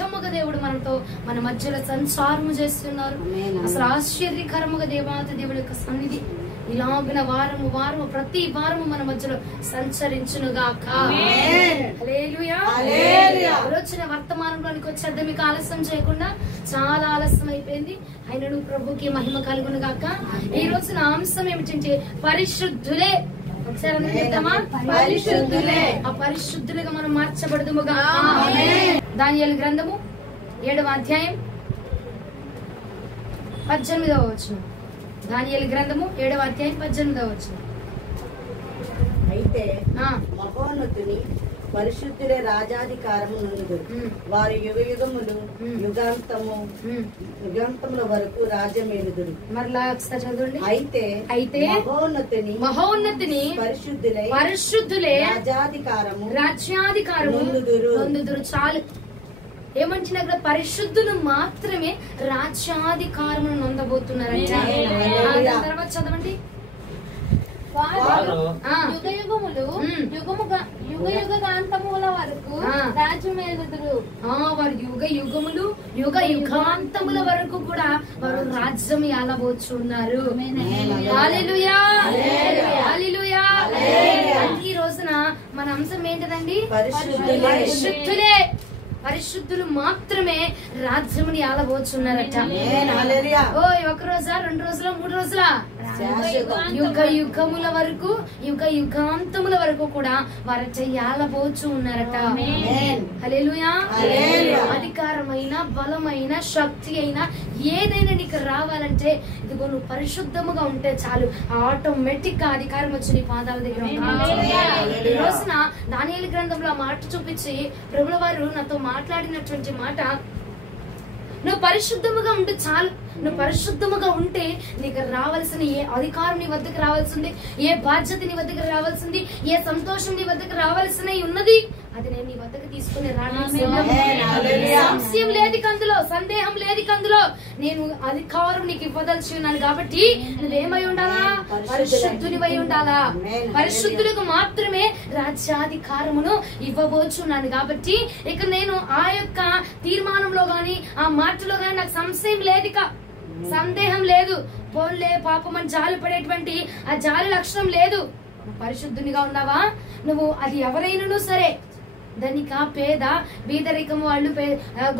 పరిశుద్ధముగా దేవుడు మనతో మన మధ్యలో సంచారము చేస్తున్నారు. అసలు ఆశ్చర్యకరముగా దేవాతి దేవుడి యొక్క సన్నిధి ఇలాగిన వారము ప్రతి వారము మన మధ్యలో సంచరించునుగాక. హల్లెలూయా. వచ్చిన వర్తమానంలోనికి వచ్చేద్దాం. మీకు ఆలస్యం చేయకుండా, చాలా ఆలస్యం అయిపోయింది. ఆయనను ప్రభుకి మహిమ కలుగునుగాక. ఈ రోజు నా అంశం ఏమిటంటే పరిశుద్ధులే. ఒకసారి అందరూ చెప్తామా? పరిశుద్ధులే. ఆ పరిశుద్ధులుగా మనం మార్చబడదుముగా. దానియేలు గ్రంథము 7వ అధ్యాయం 18వ వచనం. దానియేలు గ్రంథము 7వ అధ్యాయం 18వ వచనం. అయితే మహోన్నతుని పరిశుద్ధులే రాజాధికారము నుండుదురు. వారి యుగయుగములు యుగాంతముల వరకు రాజ్యమేలుదురు. మరలా ఒకసారి చదవండి. అయితే మహోన్నతుని పరిశుద్ధులే రాజ్యాధికారము పొందుదురు. చాలు. ఏమంటున్నా అక్కడ పరిశుద్ధులు మాత్రమే రాజ్యాధికారమును నొందబోతున్నారంట. తర్వాత చదవండి. యుగయుగాంతముల వరకు రాజ్యమేలుదురు. వారు యుగాంతముల వరకు కూడా వారు రాజ్యం ఏలబోచున్నారు. హల్లెలూయా. హల్లెలూయా. ఈ రోజున మన అంశం ఏంటండి? పరిశుద్ధులే. పరిశుద్ధులు మాత్రమే రాజ్యముని ఏలబోచున్నారట. ఓ 1 రోజా, 2 రోజులా, 3 రోజులా? యుగముల వరకు, యుగాంతముల వరకు కూడా వారట ఏలబోచు ఉన్నారట. హల్లెలూయా. అధికారమైన, బలమైన, శక్తి అయినా ఏదైనా నీకు రావాలంటే ఇదిగో నువ్వు పరిశుద్ధముగా ఉంటే చాలు. ఆటోమేటిక్ గా అధికారం వచ్చి నీ పాదాల దగ్గర. ఈ రోజున దానియేలు గ్రంథంలో మాట చూపించి ప్రభుల వారు నాతో మాట్లాడినటువంటి మాట, నువ్వు పరిశుద్ధముగా ఉంటే చాలు. నువ్వు పరిశుద్ధముగా ఉంటే నీకు రావాల్సిన ఏ అధికారం నీ వద్దకు రావాల్సింది, ఏ బాధ్యత నీ వద్దకు రావాల్సింది, ఏ సంతోషం నీ వద్దకు రావాల్సిన ఉన్నది, అది నేను నీ వద్దకు తీసుకుని సంశయం లేదు కందులో, సందేహం లేదు కందులో. నేను అధికారం నీకు ఇవ్వదలిచి ఉన్నాను కాబట్టి నువ్వేమై ఉండాలా? పరిశుద్ధునివై ఉండాలా. పరిశుద్ధులకు మాత్రమే రాజ్యాధికారమును ఇవ్వబోచున్నాను కాబట్టి ఇక నేను ఆ యొక్క తీర్మానంలో గాని ఆ మాటలో గాని నాకు సంశయం లేదు, సందేహం లేదు. పోన్లే పాపం అని జాలి పడేటువంటి ఆ జాలి లక్షణం లేదు. పరిశుద్ధునిగా ఉన్నావా? నువ్వు అది ఎవరైనా సరే, ధనిక, పేద, బీదరికం వాళ్ళు,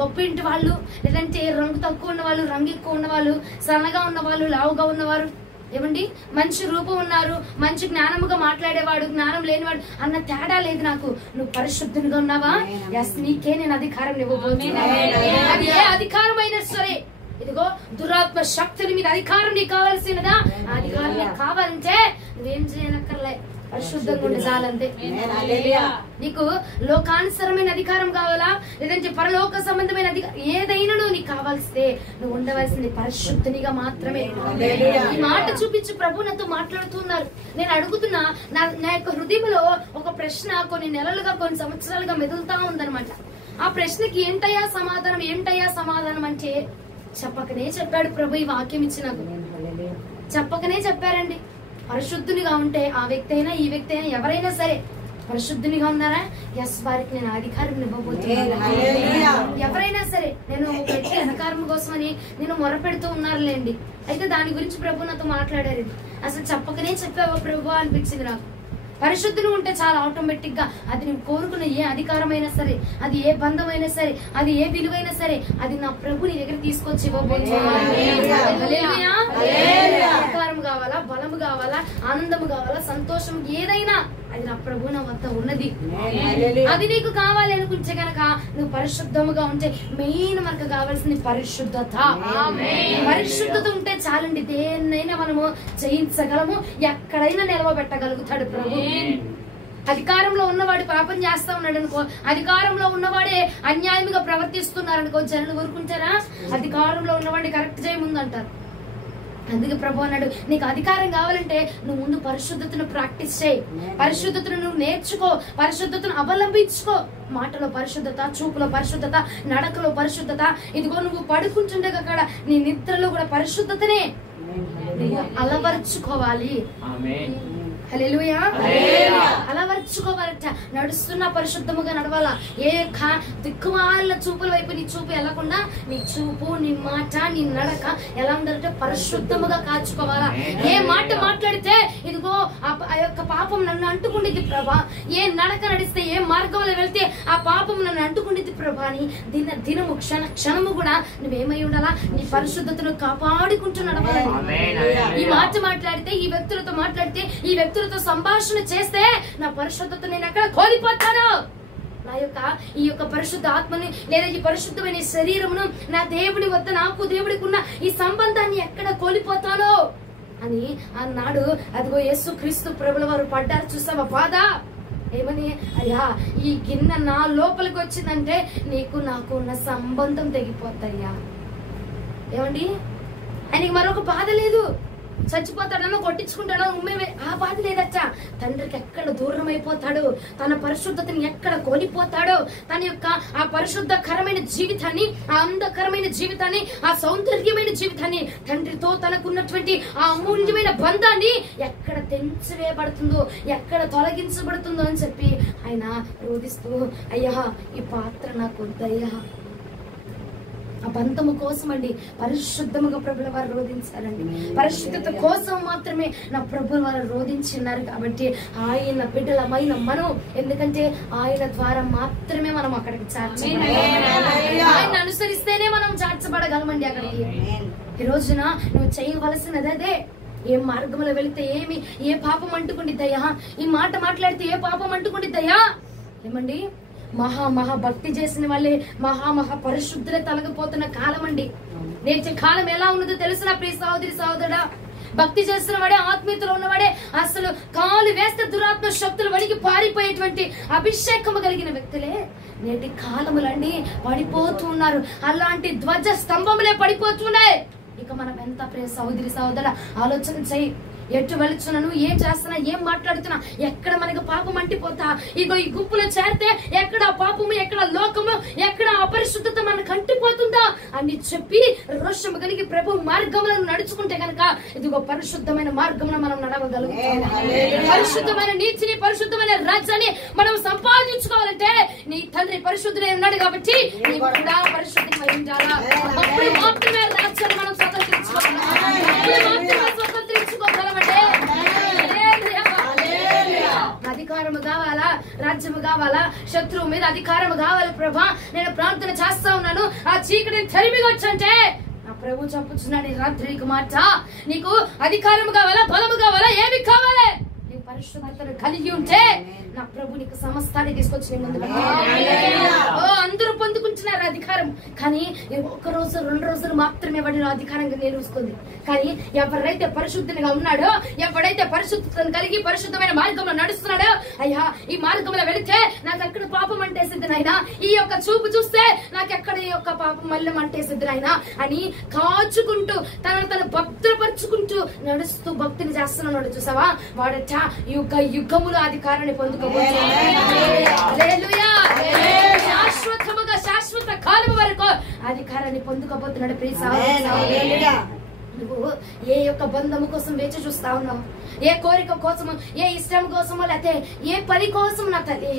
గొప్పింటి వాళ్ళు, లేదంటే రంగు తక్కువ ఉన్న వాళ్ళు, రంగు ఎక్కువ ఉన్న వాళ్ళు, సన్నగా ఉన్నవాళ్ళు, లావుగా ఉన్నవారు, ఏమండి మంచి రూపం ఉన్నారు, మంచి జ్ఞానముగా మాట్లాడేవాడు, జ్ఞానం లేనివాడు అన్న తేడా లేదు నాకు. నువ్వు పరిశుద్ధునిగా ఉన్నావా? ఎస్, నీకే నేను అధికారం ఇవ్వబోతున్నాను. అది ఏ అధికారం అయినా సరే. ఇదిగో దురాత్మ శక్తుల మీద అధికారం నీకు కావాల్సినదా? అధికారం నీకు కావాలంటే నువ్వేం చేయనక్కర్లే, పరిశుద్ధంగా ఉండి చాలంతే. నీకు లోకానుసరమైన అధికారం కావాలా, లేదంటే పరలోక సంబంధమైన అధికారం ఏదైనా నీకు కావాల్స్తే నువ్వు ఉండవలసింది పరిశుద్ధునిగా మాత్రమే. ఈ మాట చూపించి ప్రభు నాతో మాట్లాడుతున్నారు. నేను అడుగుతున్నా, నా యొక్క హృదయంలో ఒక ప్రశ్న కొన్ని నెలలుగా, కొన్ని సంవత్సరాలుగా మెదులుతా ఉందన్నమాట. ఆ ప్రశ్నకి ఏంటయ్యా సమాధానం అంటే చెప్పకనే చెప్పాడు ప్రభు. ఈ వాక్యం ఇచ్చి నాకు చెప్పకనే చెప్పారండి. పరిశుద్ధునిగా ఉంటే ఆ వ్యక్తి అయినా ఈ వ్యక్తి అయినా ఎవరైనా సరే పరిశుద్ధునిగా ఉన్నారా? ఎస్, వారికి నేను అధికారం ఇవ్వబోతున్నాను. ఎవరైనా సరే నేను వ్యక్తి అధికారం కోసమని నేను మొరపెడుతూ ఉన్నారులేండి. అయితే దాని గురించి ప్రభు నాతో మాట్లాడారు. అసలు చెప్పకనే చెప్పావా ప్రభు అనిపించింది నాకు. పరిశుద్ధులు ఉంటే చాలా ఆటోమేటిక్ గా అది నువ్వు కోరుకున్న ఏ అధికారమైనా సరే, అది ఏ బంధమైనా సరే, అది ఏ విలువైనా సరే, అది నా ప్రభు నీ దగ్గర తీసుకొచ్చి ఇవ్వబోతున్నాను. అధికారం కావాలా, బలము కావాలా, ఆనందము కావాలా, సంతోషం ఏదైనా అది నా ప్రభు నా వద్ద ఉన్నది. అది నీకు కావాలి అనుకుంటే కనుక నువ్వు పరిశుద్ధముగా ఉంటే మెయిన్ మనకు కావాల్సింది పరిశుద్ధత. పరిశుద్ధత ఉంటే చాలండి, దేన్నైనా మనము జయించగలము, ఎక్కడైనా నిలవబెట్టగలుగుతాడు ప్రభు. అధికారంలో ఉన్నవాడు పాపం చేస్తా ఉన్నాడు అనుకో, అధికారంలో ఉన్నవాడే అన్యాయంగా ప్రవర్తిస్తున్నారు అనుకో, జనులు ఊరుకుంటారా? అధికారంలో ఉన్నవాడిని కరెక్ట్ చేయముందంటారు. అందుకే ప్రభు అన్నాడు, నీకు అధికారం కావాలంటే నువ్వు ముందు పరిశుద్ధతను ప్రాక్టీస్ చేయి, పరిశుద్ధతను నువ్వు నేర్చుకో, పరిశుద్ధతను అవలంబించుకో. మాటలో పరిశుద్ధత, చూపులో పరిశుద్ధత, నడకలో పరిశుద్ధత. ఇదిగో నువ్వు పడుకుంటుండగా అక్కడ నీ నిద్రలో కూడా పరిశుద్ధతనే అలవరుచుకోవాలి. హల్లెలూయా. అలవర్చుకోవాలట. నడుస్తున్న పరిశుద్ధముగా నడవాలా. ఏ దిక్కుమాల చూపుల వైపు నీ చూపు వెళ్ళకుండా నీ చూపు, నీ మాట, నీ నడక ఎలా ఉండాలంటే పరిశుద్ధముగా కాచుకోవాలా. ఏ మాట మాట్లాడితే ఇదిగో ఆ యొక్క పాపం నన్ను అంటుకుండిద్ది ప్రభా, ఏ నడక నడిస్తే, ఏ మార్గంలో వెళ్తే ఆ పాపం నన్ను అంటుకుండిద్ది ప్రభా అని దినము క్షణము కూడా నువ్వేమై ఉండాలా, నీ పరిశుద్ధతను కాపాడుకుంటూ నడవాలి. ఈ మాట మాట్లాడితే, ఈ వ్యక్తులతో మాట్లాడితే, ఈ వ్యక్తులతో సంభాషణ చేస్తే నా పరిశుద్ధత నేను ఎక్కడ కోల్పోతాను, ఈ యొక్క పరిశుద్ధ ఆత్మని లేదా ఈ పరిశుద్ధమైన శరీరమును నా దేవుడి వద్ద నాకు దేవుడికి ఉన్న ఈ సంబంధాన్ని ఎక్కడ కోల్పోతానో అని అన్నాడు. అదిగో యేసుక్రీస్తు ప్రభుల వారు పడ్డారు. చూసావా బాధ? ఏమని? అయ్యా ఈ గిన్నె నా లోపలికి వచ్చిందంటే నీకు నాకు ఉన్న సంబంధం తెగిపోతాయ్యా. ఏమండి? ఆయనకి మరొక బాధ లేదు. చచ్చిపోతాడనో కొట్టించుకుంటాడో ఉమ్మేమే ఆ బాధ లేదచ్చా. తండ్రికి ఎక్కడ దూరం అయిపోతాడు, తన పరిశుద్ధతని ఎక్కడ కోల్పోతాడో, తన యొక్క ఆ పరిశుద్ధకరమైన జీవితాన్ని, ఆ అందకరమైన జీవితాన్ని, ఆ సౌందర్యమైన జీవితాన్ని, తండ్రితో తనకున్నటువంటి ఆ అమూల్యమైన బంధాన్ని ఎక్కడ తెంచివేయబడుతుందో, ఎక్కడ తొలగించబడుతుందో అని చెప్పి ఆయన రోధిస్తూ, అయ్యా ఈ పాత్ర నాకు వద్దయ్యా. ఆ బంధము కోసం అండి పరిశుద్ధముగా ప్రభుల వారు రోధించారండి. పరిశుద్ధత కోసం మాత్రమే నా ప్రభుల వారు రోధించిన్నారు. కాబట్టి ఆయన బిడ్డలమైన మనం, ఎందుకంటే ఆయన ద్వారా మాత్రమే మనం అక్కడికి చేర్చబడాలి. ఆయన అనుసరిస్తేనే మనం చేర్చబడగలమండి అక్కడికి. ఈ రోజున నువ్వు చేయవలసినది అదే. ఏ మార్గంలో వెళితే ఏ పాపం అంటుకుండిద్దయ్యా, ఈ మాట మాట్లాడితే ఏ పాపం అంటుకుండిద్దయ్యా. ఏమండి? మహా భక్తి చేసిన వాళ్ళే మహా పరిశుద్ధులే తొలగిపోతున్న కాలం అండి. నేర్చే కాలం ఎలా ఉన్నదో తెలుసునా ప్రియ సహోదరి సహోదరుడా? భక్తి చేస్తున్న వాడే, ఆత్మీయతలో ఉన్నవాడే అసలు కాలు వేస్తే దురాత్మ శక్తులు వణికి పారిపోయేటువంటి అభిషేకము కలిగిన వ్యక్తులే నేటి కాలములండి పడిపోతూ ఉన్నారు. అలాంటి ధ్వజ స్తంభములే పడిపోతున్నాయి. ఇక మనం ఎంత ప్రియ సహోదరి సహోదరుడా ఆలోచన చెయ్యి. ఎటు వెళుచున్నాను, ఏం చేస్తున్నా, ఏం మాట్లాడుతున్నా, ఎక్కడ మనకు పాపం అంటిపోతా, ఇగో ఈ గుంపులో చేరితే ఎక్కడ పాపము, ఎక్కడ లోకము, ఎక్కడ అపరిశుద్ధత మనకు అంటిపోతుందా అని చెప్పి రోషము కలిగి ప్రభు మార్గములను నడుచుకుంటే కనుక ఇదిగో పరిశుద్ధమైన మార్గమున మనం నడవగలుగుతాం. పరిశుద్ధమైన నీతిని, పరిశుద్ధమైన రాజ్యాన్ని మనం సంపాదించుకోవాలంటే నీ తండ్రి పరిశుద్ధుడే ఉన్నాడు కాబట్టి నీవు కూడా పరిశుద్ధమై ఉండాలా. అప్పుడు మాత్రమే రాజ్యాన్ని మనం స్వతంత్రించుకోగలం. అధికారము కావాలా, రాజ్యము కావాలా, శత్రువు మీద అధికారము కావాలి ప్రభా. నేను ప్రార్థన చేస్తా ఉన్నాను, ఆ చీకటిని తరిమిగొచ్చంటే నా ప్రభు చెప్పుచున్నాడు రాత్రికి మాట, నీకు అధికారము కావాలా, బలము కావాలా, ఏమి కావాలి? నీకు పరిశుద్ధతను కలిగి ఉంటే నా ప్రభు నీకు సమస్తాన్ని తీసుకొచ్చి నీ ముందు అందరూ పొందుకుంటున్నారు అధికారం. కానీ ఒక రోజు 2 రోజులు మాత్రమే వాడిని అధికారంగా నిలుస్తుంది. కానీ ఎవరైతే పరిశుద్ధునిగా ఉన్నాడో, ఎవడైతే పరిశుద్ధతను కలిగి పరిశుద్ధమైన మార్గంలో నడుస్తున్నాడో, అయ్యా ఈ మార్గంలో వెళితే నాకు ఎక్కడ పాపం అంటేసిద్ది నాయనా, ఈ యొక్క చూపు చూస్తే నాకు ఎక్కడ ఈ యొక్క పాపం మళ్ళీ అంటేసిద్ది నాయనా అని కాచుకుంటూ తను భద్రపరుచుకుంటూ నడుస్తూ భక్తిని చేస్తున్నాడు. చూసావా? వాడట యుగములు అధికారాన్ని శాశ్వత కాలం వరకు అధికారాన్ని పొందుకోబోతున్నాడు. నువ్వు ఏ యొక్క బంధము కోసం వేచి చూస్తా ఉన్నావు? ఏ కోరిక కోసము, ఏ ఇష్టం కోసమో, లేకపోతే ఏ పని కోసం నా తల్లి,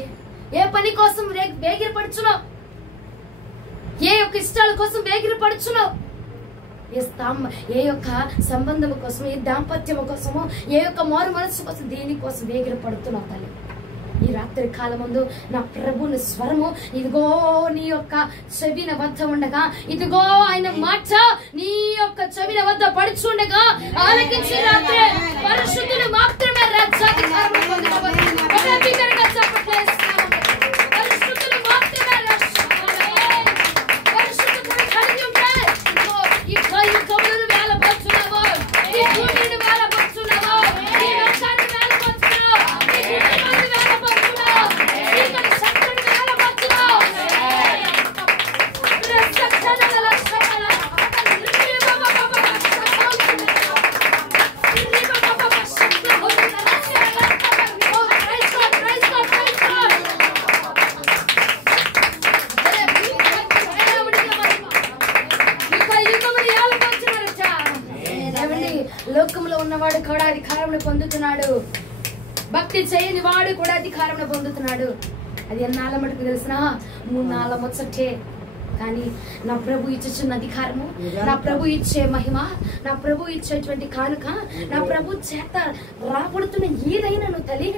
ఏ పని కోసం వేగిరపడుచున్నావు? ఏ యొక్క ఇష్టాల కోసం వేగిరపడుచున్నావు? ఏ యొక్క సంబంధం కోసం, ఏ దాంపత్యము కోసమో, ఏ యొక్క మారు మనస్సు కోసం, దేనికోసం వేగిరపడుతున్నావు తల్లి? ఈ రాత్రి కాలం ముందు నా ప్రభుని స్వరము ఇదిగో నీ యొక్క చెవిన వద్ద ఉండగా, ఇదిగో ఆయన మాట నీ యొక్క చెవిన వద్ద పడుచుండగా ఆలకించి రాత్రి పరిశుద్ధులు మాత్రమే రాజ్యాధికారం పొందుకోవాలి. పరిశుద్ధులు మాత్రమే పరిశుద్ధతను కలిగి ఉంటే ఈ యుగములను వేలపరుచున్నావు, ఈ భూమిని వేలపరుచున్నావు, ఈ వంశాన్ని వేలపరుచున్నావు, ఈ కుటుంబాన్ని వేలపరుచున్నావు, ఈ శక్తిని వేలపరుచున్నావు. లోకంలో ఉన్నవాడు కూడా అధికారం పొందుతున్నాడు. భక్తి చేయని వాడు కూడా అధికారం పొందుతున్నాడు. అది ఎన్నాళ్ళ మటుకు తెలిసిన 3 నాళ్ళ ముచ్చటే. కానీ నా ప్రభు ఇచ్చుచున్న అధికారము, నా ప్రభు ఇచ్చే మహిమ, నా ప్రభు ఇచ్చేటువంటి కానుక, నా ప్రభు చేత రాబడుతున్న ఏదైనా నువ్వు తల్లి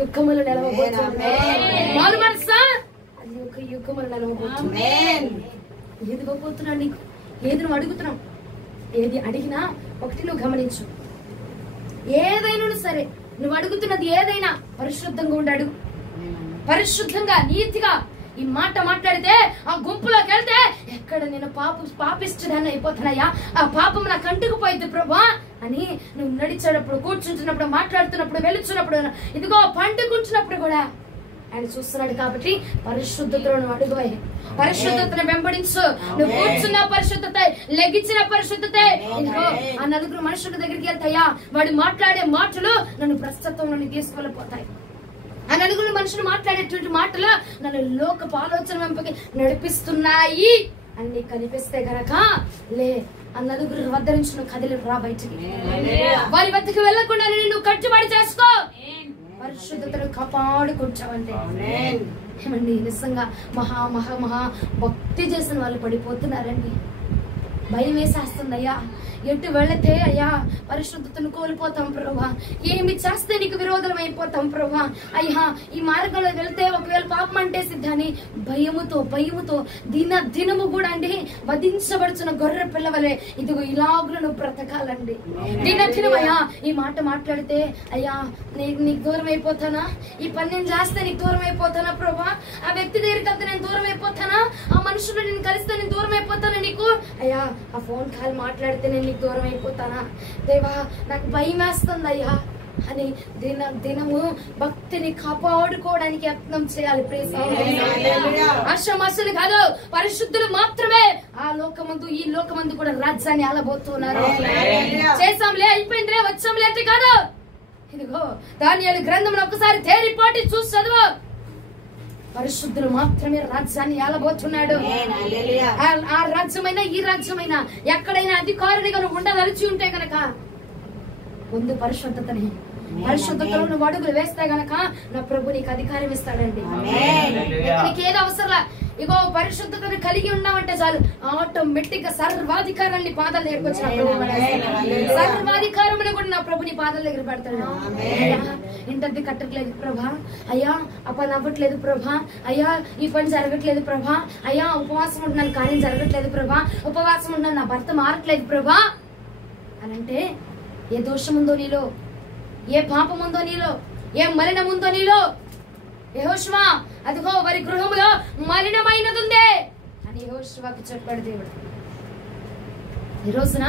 యుగములు నిలవబోతుంది. యుగములు నిలవబోతుంది. ఏది ఇవ్వబోతున్నావు నీకు? ఏది నువ్వు అడుగుతున్నావు? ఏది అడిగినా ఒకటి నువ్వు గమనించు. ఏదైనా సరే నువ్వు అడుగుతున్నది ఏదైనా పరిశుద్ధంగా ఉండి అడుగు. పరిశుద్ధంగా నీతిగా ఈ మాట మాట్లాడితే ఆ గుంపులోకి వెళ్తే ఎక్కడ నేను పాపిస్తుడాన్ని అయిపోతున్నాయా, ఆ పాపం నా కంటుకు పోయింది ప్రభా అని నువ్వు నడిచేటప్పుడు, కూర్చుంటున్నప్పుడు, మాట్లాడుతున్నప్పుడు, వెలుచున్నప్పుడు, ఇదిగో పండుకుంటున్నప్పుడు కూడా ఆయన చూస్తున్నాడు. కాబట్టి పరిశుద్ధతలో నువ్వు అడుగు. పరిశుద్ధతను వెంబడించు. నువ్వు కూర్చున్న పరిశుద్ధత, లెగిచిన పరిశుద్ధత. ఇదిగో ఆ 4 మనుషుల దగ్గరికి వెళ్తాయా, వాడు మాట్లాడే మాటలు నన్ను ప్రస్తుతంలో తీసుకెళ్ళిపోతాయి. ఆ 4 మనుషులు మాట్లాడేటువంటి మాటలు నన్ను లోకపు ఆలోచన వెంపకి నడిపిస్తున్నాయి అని నీకు కనిపిస్తే గనక లే, ఆ 4 వద్ద నుంచి నువ్వు కదిలి రా బయటికి. వారి వద్దకు వెళ్లకుండా నువ్వు కట్టుబడి చేసుకో. పరిశుద్ధతను కాపాడుకుంటావంటే ఏమండి, నిజంగా మహా మహా మహా భక్తి చేసిన వాళ్ళు పడిపోతున్నారండి. భయం వేసేస్తుంది. అయ్యా ఎటు వెళితే అయ్యా పరిశుద్ధతను కోల్పోతాం ప్రభా, ఏమి చేస్తే నీకు విరోధం అయిపోతాం ప్రభా, అయ్యా ఈ మార్గంలో వెళ్తే ఒకవేళ పాపం అంటే సిద్ధాన్ని భయముతో దినము కూడా అండి వధించబడుచున్న గొర్రె పిల్లవలే ఇదిగో ఇలాగులు నువ్వు బ్రతకాలండి. దినదినమయ్యా ఈ మాట మాట్లాడితే అయ్యా నీకు దూరం అయిపోతానా, ఈ పని నేను చేస్తే నీకు దూరం అయిపోతానా ప్రభా, ఆ వ్యక్తి దగ్గరికి వెళ్తే నేను దూరం అయిపోతానా, ఆ మనుషులు నేను కలిస్తే నేను దూరం అయిపోతానా నీకు, అయ్యా ఆ ఫోన్ కాల్ మాట్లాడితే నేను నీకు దూరం అయిపోతానా దేవా, నాకు భయం వేస్తుంది అయ్యా అని దినము భక్తిని కాపాడుకోవడానికి యత్నం చేయాలి. అసలు కాదు, పరిశుద్ధులు మాత్రమే ఆ లోకమందు ఈ లోకమందు కూడా రాజ్యాన్ని ఆలబోతున్నారు. చేసాంలే, అయిపోయిందిలే, వచ్చాంలే అంటే కాదు. ఇదిగో దానియేలు గ్రంథంలో ఒకసారి తేరిపాటి చూసి చదువు. పరిశుద్ధులు మాత్రమే రాజ్యాన్ని ఏలబోతున్నాడు. ఆ రాజ్యమైనా ఈ రాజ్యమైనా ఎక్కడైనా అధికారునిగా నువ్వు ఉండదలిచి ఉంటే గనక ముందు పరిశుద్ధతలో నువ్వు అడుగులు వేస్తే గనక నా ప్రభు నీకు అధికారం ఇస్తాడండి. నీకు ఏదో అవసరంలా, ఇగో పరిశుద్ధతను కలిగి ఉన్నామంటే చాలు ఆటోమేటిక్ గా సర్వాధికారాన్ని పాదాల దగ్గరకు వచ్చిన సర్వాధికారములు కూడా నా ప్రభు నీ పాదాల దగ్గర పెడతాడు. ఇంటర్ది కట్టట్లేదు ప్రభా, అయ్యా ఆ పని అవ్వట్లేదు ప్రభా, అయ్యా ఈ పని జరగట్లేదు ప్రభా, అయ్యా ఉపవాసం ఉంటున్నాను కానీ జరగట్లేదు ప్రభా, ఉపవాసం ఉంటున్నాను నా భర్త మారట్లేదు ప్రభా అని అంటే ఏ దోషం ఉందో నీలో, ఏ పాపం ఉందో నీలో, ఏ మలినం ఉందో నీలో. యెహోషువ అదిగో వారి గృహములో మలినమైనదుందే అని యెహోషువకు చెప్పాడు దేవుడు. ఈ రోజున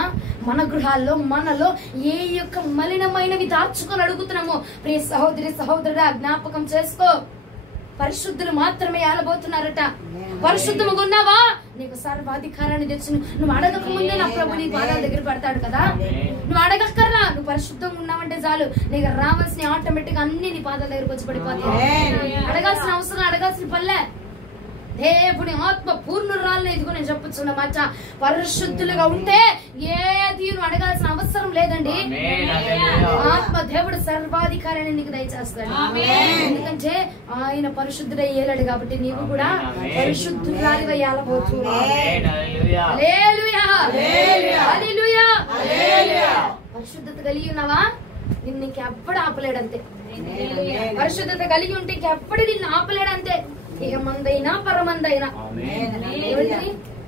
మన గృహాల్లో మనలో ఏ యొక్క మలినమైనవి దాచుకొని అడుగుతున్నామో ప్రియ సహోదరి సహోదరుడా జ్ఞాపకం చేసుకో. పరిశుద్ధులు మాత్రమే ఆలబోతున్నారట. పరిశుద్ధముగా ఉన్నావా నీకు సర్వాధికారాన్ని తెచ్చు. నువ్వు అడగక ముందే నా ప్రభు నీ పాదాల దగ్గర పడతాడు కదా. నువ్వు అడగక్కర్లా, నువ్వు పరిశుద్ధంగా ఉన్నావంటే చాలు నీకు రావాల్సిన ఆటోమేటిక్ అన్ని నీ పాదాల దగ్గరకు వచ్చి పడిపోతాయి. అడగాల్సిన అవసరం, అడగాల్సిన పల్లె. దేవుని ఆత్మ పూర్ణురాలని ఇదిగో నేను చెప్పుచున్న మాట, పరిశుద్ధులుగా ఉంటే ఏది నువ్వు అడగాల్సిన అవసరం లేదండి. ఆత్మ దేవుడు సర్వాధికారాన్ని నీకు దయచేస్తాడు. ఎందుకంటే ఆయన పరిశుద్ధుడై ఏలాడు కాబట్టి నీవు కూడా పరిశుద్ధురాలివై ఏలబోతున్నావు. పరిశుద్ధత కలిగి ఉన్నావా నిన్ను ఇంకెప్పుడు ఆపలేడంతే. పరిశుద్ధత కలిగి ఉంటే ఇంకెప్పుడు నిన్ను ఆపలేడంతే. ఇక మందైనా పరమందైనా,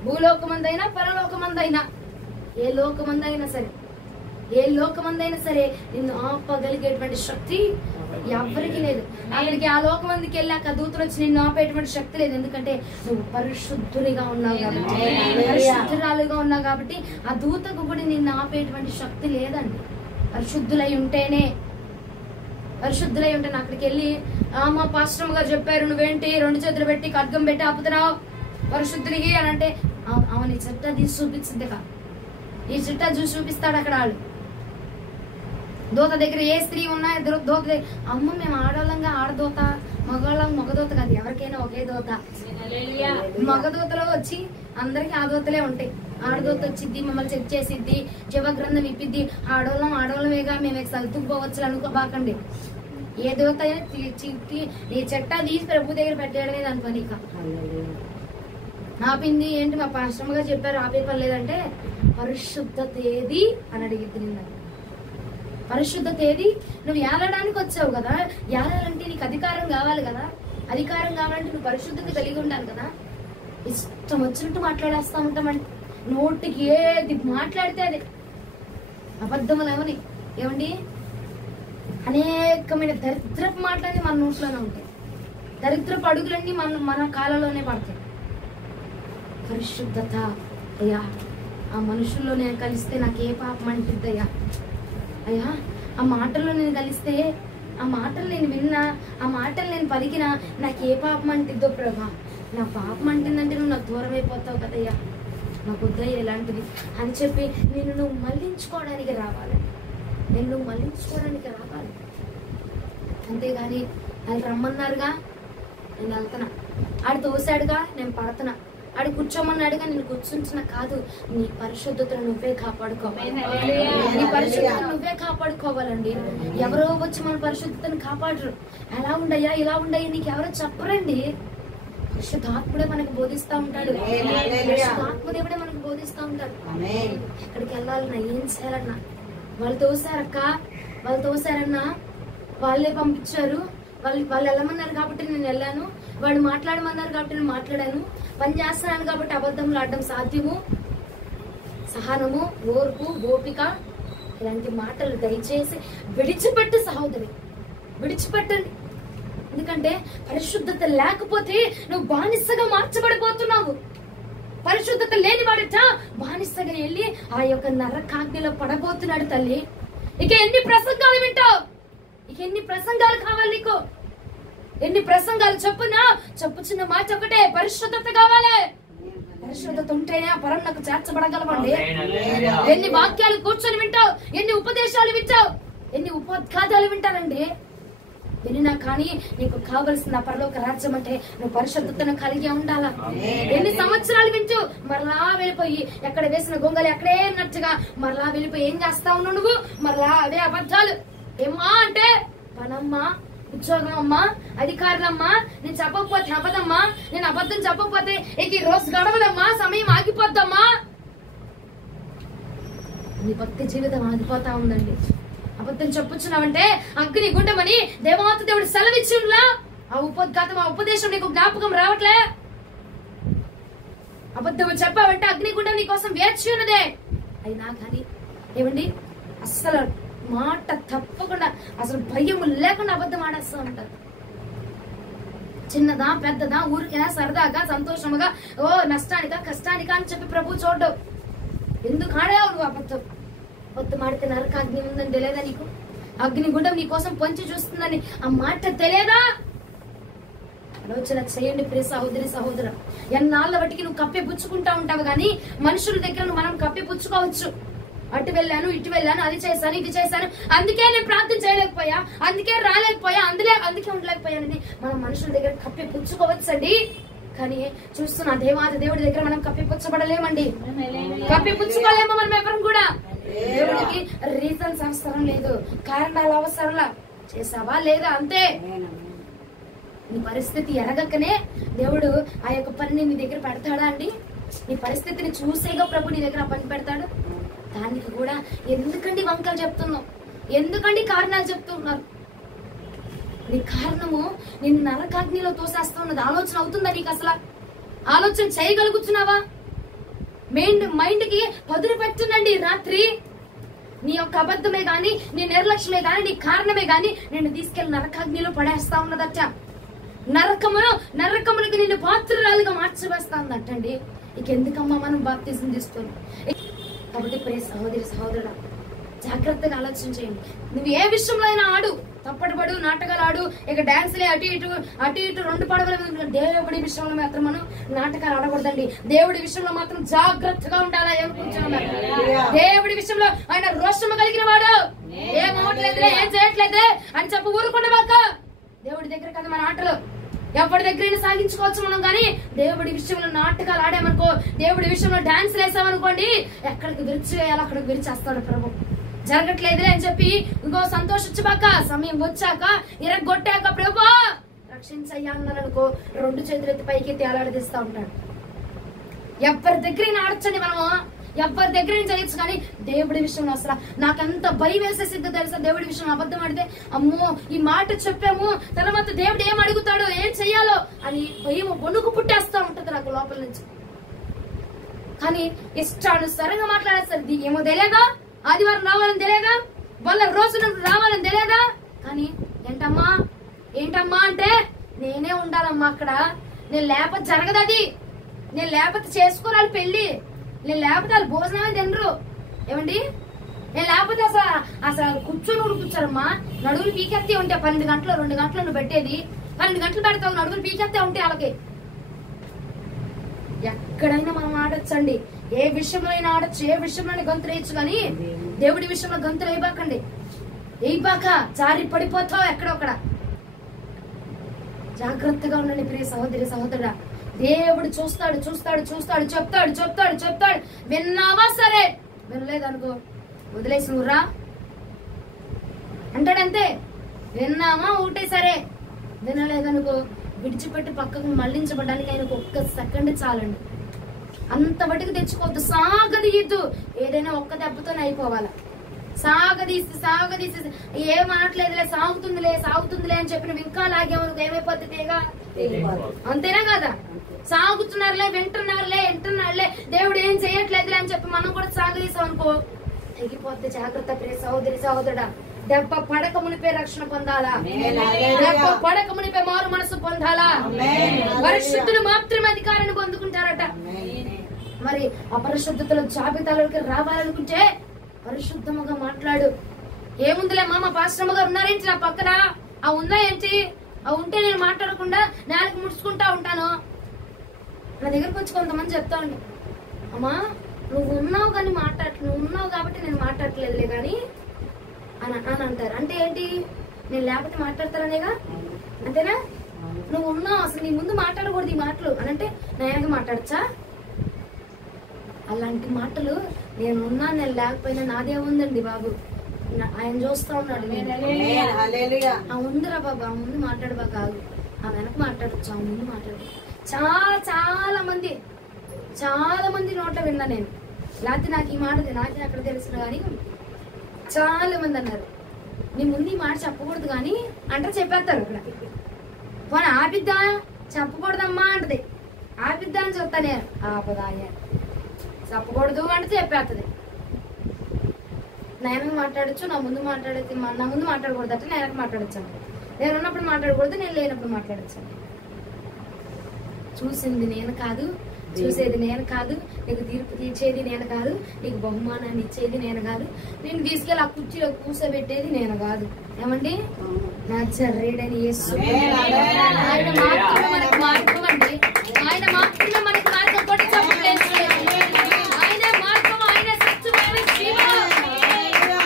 భూలోకమందైనా పరలోకమందైనా, ఏ లోకమందైనా సరే, ఏ లోకమందైనా సరే నిన్ను ఆపగలిగేటువంటి శక్తి ఎవరికి లేదు. అక్కడికి ఆ లోకమందికి వెళ్ళాక దూతలు వచ్చి నిన్ను ఆపేటువంటి శక్తి లేదు. ఎందుకంటే నువ్వు పరిశుద్ధునిగా ఉన్నావు కాబట్టి, పరిశుద్ధురాలుగా ఉన్నావు కాబట్టి ఆ దూతకు కూడా నిన్ను ఆపేటువంటి శక్తి లేదండి. పరిశుద్ధులై ఉంటేనే, పరిశుద్ధులై ఉంటే అక్కడికి వెళ్ళి మా పాస్టర్ గారు చెప్పారు నువ్వేంటి 2 చేతులు పెట్టి ఖడ్గం పెట్టి ఆపుతున్నావు పరిశుద్ధునికి అని అంటే అవని చిట్టా తీసి చూపించింది కా. ఈ చిట్టా చూసి చూపిస్తాడు అక్కడ వాళ్ళు. దోత దగ్గర ఏ స్త్రీ ఉన్నా దోత అమ్మ మేము ఆడవాళ్ళంగా ఆడదోత, మగవాళ్ళం మగదోత కాదు, ఎవరికైనా ఒకే దోత. మగదోతలో వచ్చి అందరికి ఆ దోతలే ఉంటాయి. ఆడదోత వచ్చిద్ది, మమ్మల్ని చెక్ చేసిద్ది, జీవ గ్రంథం ఇప్పిద్ది. ఆడవాళ్ళమేగా మేము సర్దుకుపోవచ్చు అనుకోబాకండి. ఏ దూత అయినా నీ చెట్ట తీసి ప్రభు దగ్గర పెట్టేయడమే దాని పని. ఇక ఆపింది ఏంటి, మా పాస్టర్ గారు చెప్పారు ఆపే పని లేదంటే పరిశుద్ధత ఏది అని అడిగింది. పరిశుద్ధత ఏది? నువ్వు ఏలడానికి వచ్చావు కదా, ఏలాలంటే నీకు అధికారం కావాలి కదా, అధికారం కావాలంటే నువ్వు పరిశుద్ధత కలిగి ఉండాలి కదా. ఇష్టం వచ్చినట్టు మాట్లాడేస్తా ఉంటామండి, నోటికి ఏది మాట్లాడితే అది అబద్ధములు ఏమని ఏమండి, అనేకమైన దరిద్రపు మాటలన్నీ మన నోట్లోనే ఉంటాయి, దరిద్రపు అడుగులన్నీ మన కాలంలోనే పడతాయి. పరిశుద్ధత అయ్యా, ఆ మనుషుల్లో నేను కలిస్తే నాకు ఏ పాపం అంటిద్దయ్యా, అయ్యా ఆ మాటల్లో నేను కలిస్తే, ఆ మాటలు నేను విన్నా, ఆ మాటలు నేను పలికినా నాకు ఏ పాపం అంటిద్దో ప్రభా, నా పాపం అంటుందంటే నువ్వు నాకు దూరం అయిపోతావు కదయ్యా, నాకు వద్దయ్యా ఇలాంటిది అని చెప్పి నువ్వు మళ్ళించుకోవడానికి రావాలి, నువ్వు మళ్ళించుకోవడానికి రావాలి. అంతేగాని వాళ్ళు రమ్మన్నారుగా నేను వెళ్తున్నా, ఆడు తోసాడుగా నేను పడుతున్నా, ఆడు కూర్చోమన్నాడుగా నేను కూర్చుంటున్నా కాదు. నీ పరిశుద్ధతను నువ్వే కాపాడుకోవాలి, నీ పరిశుద్ధతను నువ్వే కాపాడుకోవాలండి. ఎవరో వచ్చి మన పరిశుద్ధతను కాపాడరు. ఎలా ఉండయ్యా ఇలా ఉండయ్యా నీకు ఎవరో చెప్పరండి. పరిశుద్ధాత్ముడే మనకు బోధిస్తా ఉంటాడు, పరిశుద్ధాత్మదేవుడే మనకు బోధిస్తా ఉంటాడు. ఎక్కడికి వెళ్ళాలన్నా ఏం చేయాలన్నా, వాళ్ళు తోసారక్క, వాళ్ళు తోసారన్నా, వాళ్ళే పంపించారు, వాళ్ళు వెళ్ళమన్నారు కాబట్టి నేను వెళ్ళాను, వాడు మాట్లాడమన్నారు కాబట్టి నేను మాట్లాడాను, పని చేస్తున్నాను కాబట్టి అబద్ధంలో ఆడడం సాధ్యము, సహనము, ఓర్పు, ఓపిక ఇలాంటి మాటలు దయచేసి విడిచిపెట్టు సహోదరి, విడిచిపెట్టండి. ఎందుకంటే పరిశుద్ధత లేకపోతే నువ్వు బానిసగా మార్చబడిపోతున్నావు. పరిశుద్ధత లేని వాడిట బానిసగా వెళ్ళి ఆ యొక్క నరకాగ్నిలో పడబోతున్నాడు తల్లి. ఇక ఎన్ని ప్రసంగాలు వింటావు, ఇక ఎన్ని ప్రసంగాలు కావాలి నీకు, ఎన్ని ప్రసంగాలు చెప్పుచున్న మాట ఒకటే, పరిశుద్ధత కావాలి. పరిశుద్ధత ఉంటేనే ఆ పరమునకు చేర్చబడగలమండి. ఎన్ని వాక్యాలు కూర్చొని వింటావు, ఎన్ని ఉపదేశాలు వింటావు, ఎన్ని ఉపోద్ఘాతాలు వింటానండి. వినినా కానీ నీకు కావలసిన పరలోక రాజ్యం అంటే నువ్వు పరిశుద్ధతను కలిగి ఉండాలా. ఎన్ని సంవత్సరాలు వింటూ మరలా వెళ్ళిపోయి ఎక్కడ వేసిన గొంగలు ఎక్కడే నచ్చగా మరలా వెళ్ళిపోయి ఏం చేస్తా ఉన్నావు నువ్వు, మరలా అవే అబద్ధాలు. ఏమ్మా అంటే పనమ్మా, ఉద్యోగం అమ్మా, అధికారులమ్మా, నేను చెప్పకపోతే అబద్ధమ్మా, నేను అబద్ధం చెప్పకపోతే ఇక ఈ రోజు గడవదమ్మా, సమయం ఆగిపోద్దమ్మా. నీ భక్తి జీవితం ఆగిపోతా ఉందండి. అబద్ధం చెప్పుచున్నావంటే అగ్ని గుండమని దేవాత దేవుడు సెలవిచ్చులా, ఆ ఉపోద్ఘాతం, ఆ ఉపదేశం నీకు జ్ఞాపకం రావట్లే. అబద్ధం చెప్పావంటే అగ్ని గుండం నీ కోసం వేచి ఉన్నదే. అయినా కానీ ఏమండి అస్సలు మాట తప్పకుండా, అసలు భయం లేకుండా అబద్ధం ఆడేస్తూ ఉంటారు. చిన్నదా పెద్దదా ఊరికైనా సరదాగా సంతోషముగా ఓ నష్టానికా కష్టానికా అని చెప్పి ప్రభు చూడవు. ఎందుకు ఆడావు నువ్వు అబద్ధం? అబద్ధం ఆడితే నరకాగ్ని ఉందని తెలియదా నీకు? అగ్నిగుండం నీ కోసం పొంచి చూస్తుందని ఆ మాట తెలియదా? ఆలోచన చేయండి ప్రియ సహోదరి సహోదర. ఎన్నాళ్ళ బట్టికి నువ్వు కప్పి పుచ్చుకుంటా ఉంటావు గానీ మనుషుల దగ్గర మనం కప్పి పుచ్చుకోవచ్చు. అటు వెళ్ళాను, ఇటు వెళ్ళాను, అది చేశాను, ఇది చేశాను, అందుకే నేను ప్రార్థన చేయలేకపోయా, అందుకే రాలేకపోయా, అందుకే ఉండలేకపోయానని మనం మనుషుల దగ్గర కప్పి పుచ్చుకోవచ్చండి. కానీ చూస్తున్నా దేవాది దేవుడి దగ్గర మనం కప్పి పుచ్చబడలేమండి, కప్పి పుచ్చుకోలేము మనం ఎవరం కూడా. దేవుడికి రీజన్స్ అవసరం లేదు, కారణాలు అవసరంలా. చేసావా లేదా అంతే. నీ పరిస్థితి ఎరగకనే దేవుడు ఆ యొక్క పనిని నీ దగ్గర పెడతాడా అండి? నీ పరిస్థితిని చూసేగా ప్రభు నీ దగ్గర పని పెడతాడు. దానికి కూడా ఎందుకండి వంకలు చెప్తున్నావు, ఎందుకండి కారణాలు చెప్తున్నారు? నీ కారణము నిన్ను నరకాగ్నిలో తోసేస్తున్నది. ఆలోచన అవుతుందా నీకు? అసలు ఆలోచన చేయగలుగుతున్నావా? మైండ్ కి పదును పెట్టునండి. రాత్రి నీ యొక్క అబద్ధమే గాని, నీ నిర్లక్ష్యమే గాని, నీ కారణమే గాని నిన్ను తీసుకెళ్లి నరకాగ్నిలో పడేస్తా ఉన్నదట. నరకములకు నిన్ను పాత్రురాలుగా మార్చివేస్తా ఉందటండి. ఇక ఎందుకమ్మా మనం బాప్తిజం తీసుకొని? కాబట్టి ప్రియ సహోదరి సహోదరుడా, జాగ్రత్తగా ఆలోచన చేయండి. నువ్వు ఏ విషయంలో అయినా ఆడు, తప్పటి పడు, నాటకాలు ఆడు, ఇక డాన్స్లే అటు ఇటు రెండు పడవల. దేవుడి విషయంలో మాత్రం మనం నాటకాలు ఆడకూడదండి. దేవుడి విషయంలో మాత్రం జాగ్రత్తగా ఉండాలా. దేవుడి విషయంలో ఆయన రోషము కలిగిన వాడు. ఏం అవట్లేదులే, ఏం చేయట్లేదే అని చెప్పి ఊరుకున్నవాక. దేవుడి దగ్గర కదా మన ఆటలు, ఎవరి దగ్గరైనా సాగించుకోవచ్చు మనం. కానీ దేవుడి విషయంలో నాటకాలు ఆడామనుకో, దేవుడి విషయంలో డాన్స్ వేసామనుకోండి, ఎక్కడికి విరిచేయాలో అక్కడికి విరిచేస్తాడు ప్రభు. జరగట్లేదులే అని చెప్పి ఇంకో సంతోషించబాక సమయం వచ్చాక ఇరగొట్టాక ప్రభా రక్షించయ్యా అన్నారనుకో 2 చేతులు ఎత్తి పైకి తేలాడదీస్తా ఉంటాడు. ఎవరి దగ్గర ఆడచ్చండి మనము, ఎవరి దగ్గర చేయొచ్చు, కానీ దేవుడి విషయంలో అసలు నాకెంత భయం వేసేసిద్దో తెలుసా. దేవుడి విషయంలో అబద్ధం ఆడితే అమ్మో ఈ మాట చెప్పాము తర్వాత దేవుడు ఏం అడుగుతాడో ఏం చెయ్యాలో అని భయం వణుకు పుట్టేస్తా ఉంటది నాకు లోపల నుంచి. కానీ ఇష్టానుసారంగా మాట్లాడేస్తారు. ఏమో తెలియదా, ఆదివారం రావాలని తెలియదా, వాళ్ళ రోజున రావాలని తెలియదా, కానీ ఏంటమ్మా అంటే నేనే ఉండాలమ్మా అక్కడ. నేను లేకపోతే జరగదు అది, నేను లేకపోతే చేసుకోరాలి పెళ్లి, నేను లేకపోతే వాళ్ళు భోజనమే తినరు. ఏమండి నేను లేకపోతే అసలు కూర్చొని కూర్చోరమ్మా. నడువులు పీకెత్తే ఉంటే 12 గంటలు 2 గంటలు నువ్వు పెట్టేది 12 గంటలు పెడతావు, నడువులు పీకెత్తే ఉంటే వాళ్ళకి. ఎక్కడైనా మనం ఆడొచ్చండి, ఏ విషయంలో అయినా ఆడొచ్చు, ఏ విషయంలో గంతులు వేయచ్చు, కానీ దేవుడి విషయంలో గంతులు వేయబాకండి. వేయబాక జారి పడిపోతావు ఎక్కడొక్కడ. జాగ్రత్తగా ఉండండి ప్రియ సహోదరి సహోదరుడా. దేవుడు చూస్తాడు చూస్తాడు చూస్తాడు చెప్తాడు చెప్తాడు చెప్తాడు. విన్నావా సరే, వినలేదనుకో వదిలేసి నువ్వురా అంటాడంతే. విన్నామా ఒకటే సరే, వినలేదనుకో విడిచిపెట్టి పక్కకు మళ్లించబడ్డానికి ఆయనకు 1 సెకండ్ చాలండి. అంత బటికి తెచ్చుకోవద్దు, సాగదీయద్దు. ఏదైనా ఒక్క దెబ్బతోనే అయిపోవాలా. సాగదీసి ఏం అనట్లేదులే సాగుతుందిలే అని చెప్పి నువ్వు ఇంకా లాగేమనుకో ఏమైపోతుందేగా, అంతేనా కదా. సాగుతున్నారులే వింటున్నారులే దేవుడు ఏం చేయట్లేదులే అని చెప్పి మనం కూడా సాగదీసాం అనుకో తెగిపోతే. జాగ్రత్త ప్రియ సహోదరి సహోదరుడా. దెబ్బ పడక మునిపే రక్షణ పొందాలా, దెబ్బ పడక మునిపే మారు మనసు పొందాలా. పరిశుద్ధులు మాత్రమే అధికారాన్ని పొందుకుంటారట. మరి అపరిశుద్ధతల జాబితాలోకి రావాలనుకుంటే పరిశుద్ధముగా మాట్లాడు. ఏముందిలే మా పాస్టమ్మ గారు ఉన్నారేంటి నా పక్కన, ఆ ఉందా ఏంటి, ఆ ఉంటే నేను మాట్లాడకుండా నేలకు ముడుచుకుంటా ఉంటాను. నా దగ్గరకు వచ్చి కొంతమంది చెప్తాండి, అమ్మా నువ్వు ఉన్నావు కానీ నువ్వు ఉన్నావు కాబట్టి నేను మాట్లాడట్లేదులే కానీ అని అంటారు. అంటే ఏంటి, నేను లేకపోతే మాట్లాడతారనేగా, అంతేనా. నువ్వు ఉన్నావు, అసలు నీ ముందు మాట్లాడకూడదు ఈ మాటలు అని అంటే నేను మాట్లాడచ్చా? అలాంటి మాటలు నేనున్నా నేను లేకపోయినా నాదే ఉందండి బాబు, ఆయన చూస్తా ఉన్నాడు. ఉందిరా బాబు, ఆ ముందు మాట్లాడబా కాదు, ఆ వెనక మాట్లాడచ్చు, ఆ ముందు మాట్లాడు. చాలా మంది నోట విన్నా నేను. లేకపోతే నాకు ఈ మాట నాకే అక్కడ తెలుసు కానీ చాలా మంది అన్నారు నీ ముందు ఈ మాట చెప్పకూడదు కానీ అంటే చెప్పేస్తారు. ఇక్కడ పోనీ ఆపిద్దా, చెప్పకూడదమ్మా అంటది, ఆపిద్దా అని చెప్తానే ఆపదాయ, చెప్పకూడదు అంటే చెప్పేస్తుంది. నేను మాట్లాడచ్చు, నా ముందు మాట్లాడకూడదు అంటే నేను మాట్లాడచ్చు, నేను ఉన్నప్పుడు మాట్లాడకూడదు, నేను లేనప్పుడు మాట్లాడచ్చు. చూసింది నేను కాదు, చూసేది నేను కాదు, నీకు తీర్పు తీర్చేది నేను కాదు, నీకు బహుమానాన్ని ఇచ్చేది నేను కాదు, నేను తీసుకెళ్ళి ఆ కుర్చీలో కూర్చోబెట్టేది నేను కాదు. ఏమండి నజరేయుడైన యేసు ఆయన మాత్రమే మనకు మార్గం అండి. ఆయన మాత్రమే మనకు మార్గం కూడా చెప్పలేదు. ఆయన మార్గం, ఆయన సత్యం, ఆయన జీవం.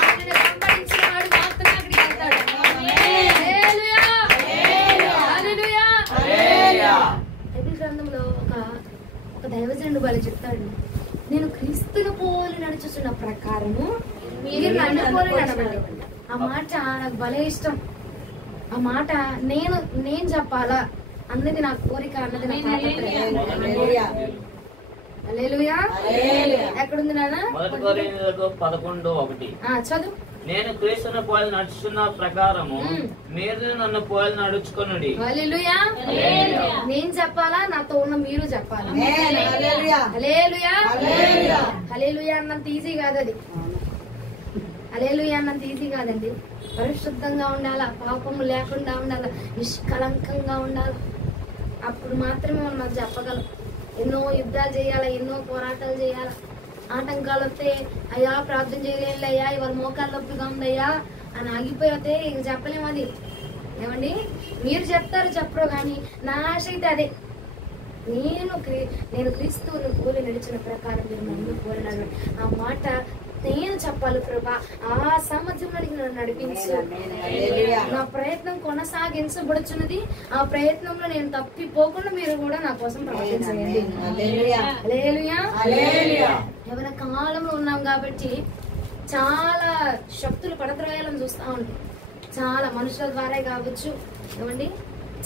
ఆయన సంపాదించిన వాడు మాత్రమే అక్కడికి వెళ్తాడు. హల్లెలూయా హల్లెలూయా హల్లెలూయా. బైబిల్ గ్రంథంలో ఒక దైవజనుడు వాళ్ళు చెప్తాడు, నేను క్రీస్తును పోలి నడుచుతున్న ప్రకారము మీరు నన్ను పోలి నడవండి. ఆ మాట నాకు భలే ఇష్టం. ఆ మాట నేను చెప్పాలా అన్నది నాకు కోరిక, అన్నది నాకు తాపత్రయం. హల్లెలూయా. ఎక్కడుంది నాన్న? చదువు. నేను క్రీస్తును పోలి నడుచున్న ప్రకారము మీరు నన్ను పోలి నడుచుకొనుడి. హల్లెలూయా. నేను చెప్పాలా, నాతో ఉన్న మీరు చెప్పాలా? హల్లెలూయా హల్లెలూయా అన్నంత ఈజీ కాదు అది. హల్లెలూయా అన్నంత ఈజీ కాదండి. పరిశుద్ధంగా ఉండాలా, పాపము లేకుండా ఉండాలా, నిష్కలంకంగా ఉండాలి. అప్పుడు మాత్రమే మనం చెప్పగలం. ఎన్నో యుద్ధాలు చేయాలా, ఎన్నో పోరాటాలు చేయాలా. ఆటంకాలు వస్తే అయ్యా ప్రార్థన చేయలేదు అయ్యా, ఇవాళ మోకాళ్ళ నొప్పిగా ఉందయ్యా అని ఆగిపోతే ఇంక చెప్పలేము అది. ఏమండి మీరు చెప్తారు చెప్పరు, కానీ నా ఆశ అయితే అదే. నేను క్రీస్తువును పోలి నడిచిన ప్రకారం మీరు నన్ను పోలి నడవండి. ఆ మాట నేను చెప్పాలి ప్రభా, ఆ సామర్థ్యంలోనికి నన్ను నడిపించు. నా ప్రయత్నం కొనసాగించబడుచున్నది, ఆ ప్రయత్నంలో నేను తప్పిపోకుండా మీరు కూడా నా కోసం ప్రార్థించండి. హల్లెలూయా. యవ్వన కాలంలో ఉన్నాం కాబట్టి చాలా శక్తులు పడద్రోయాలని చూస్తూ ఉంటాయి. చాలా మనుషుల ద్వారా కావచ్చు, ఏమండి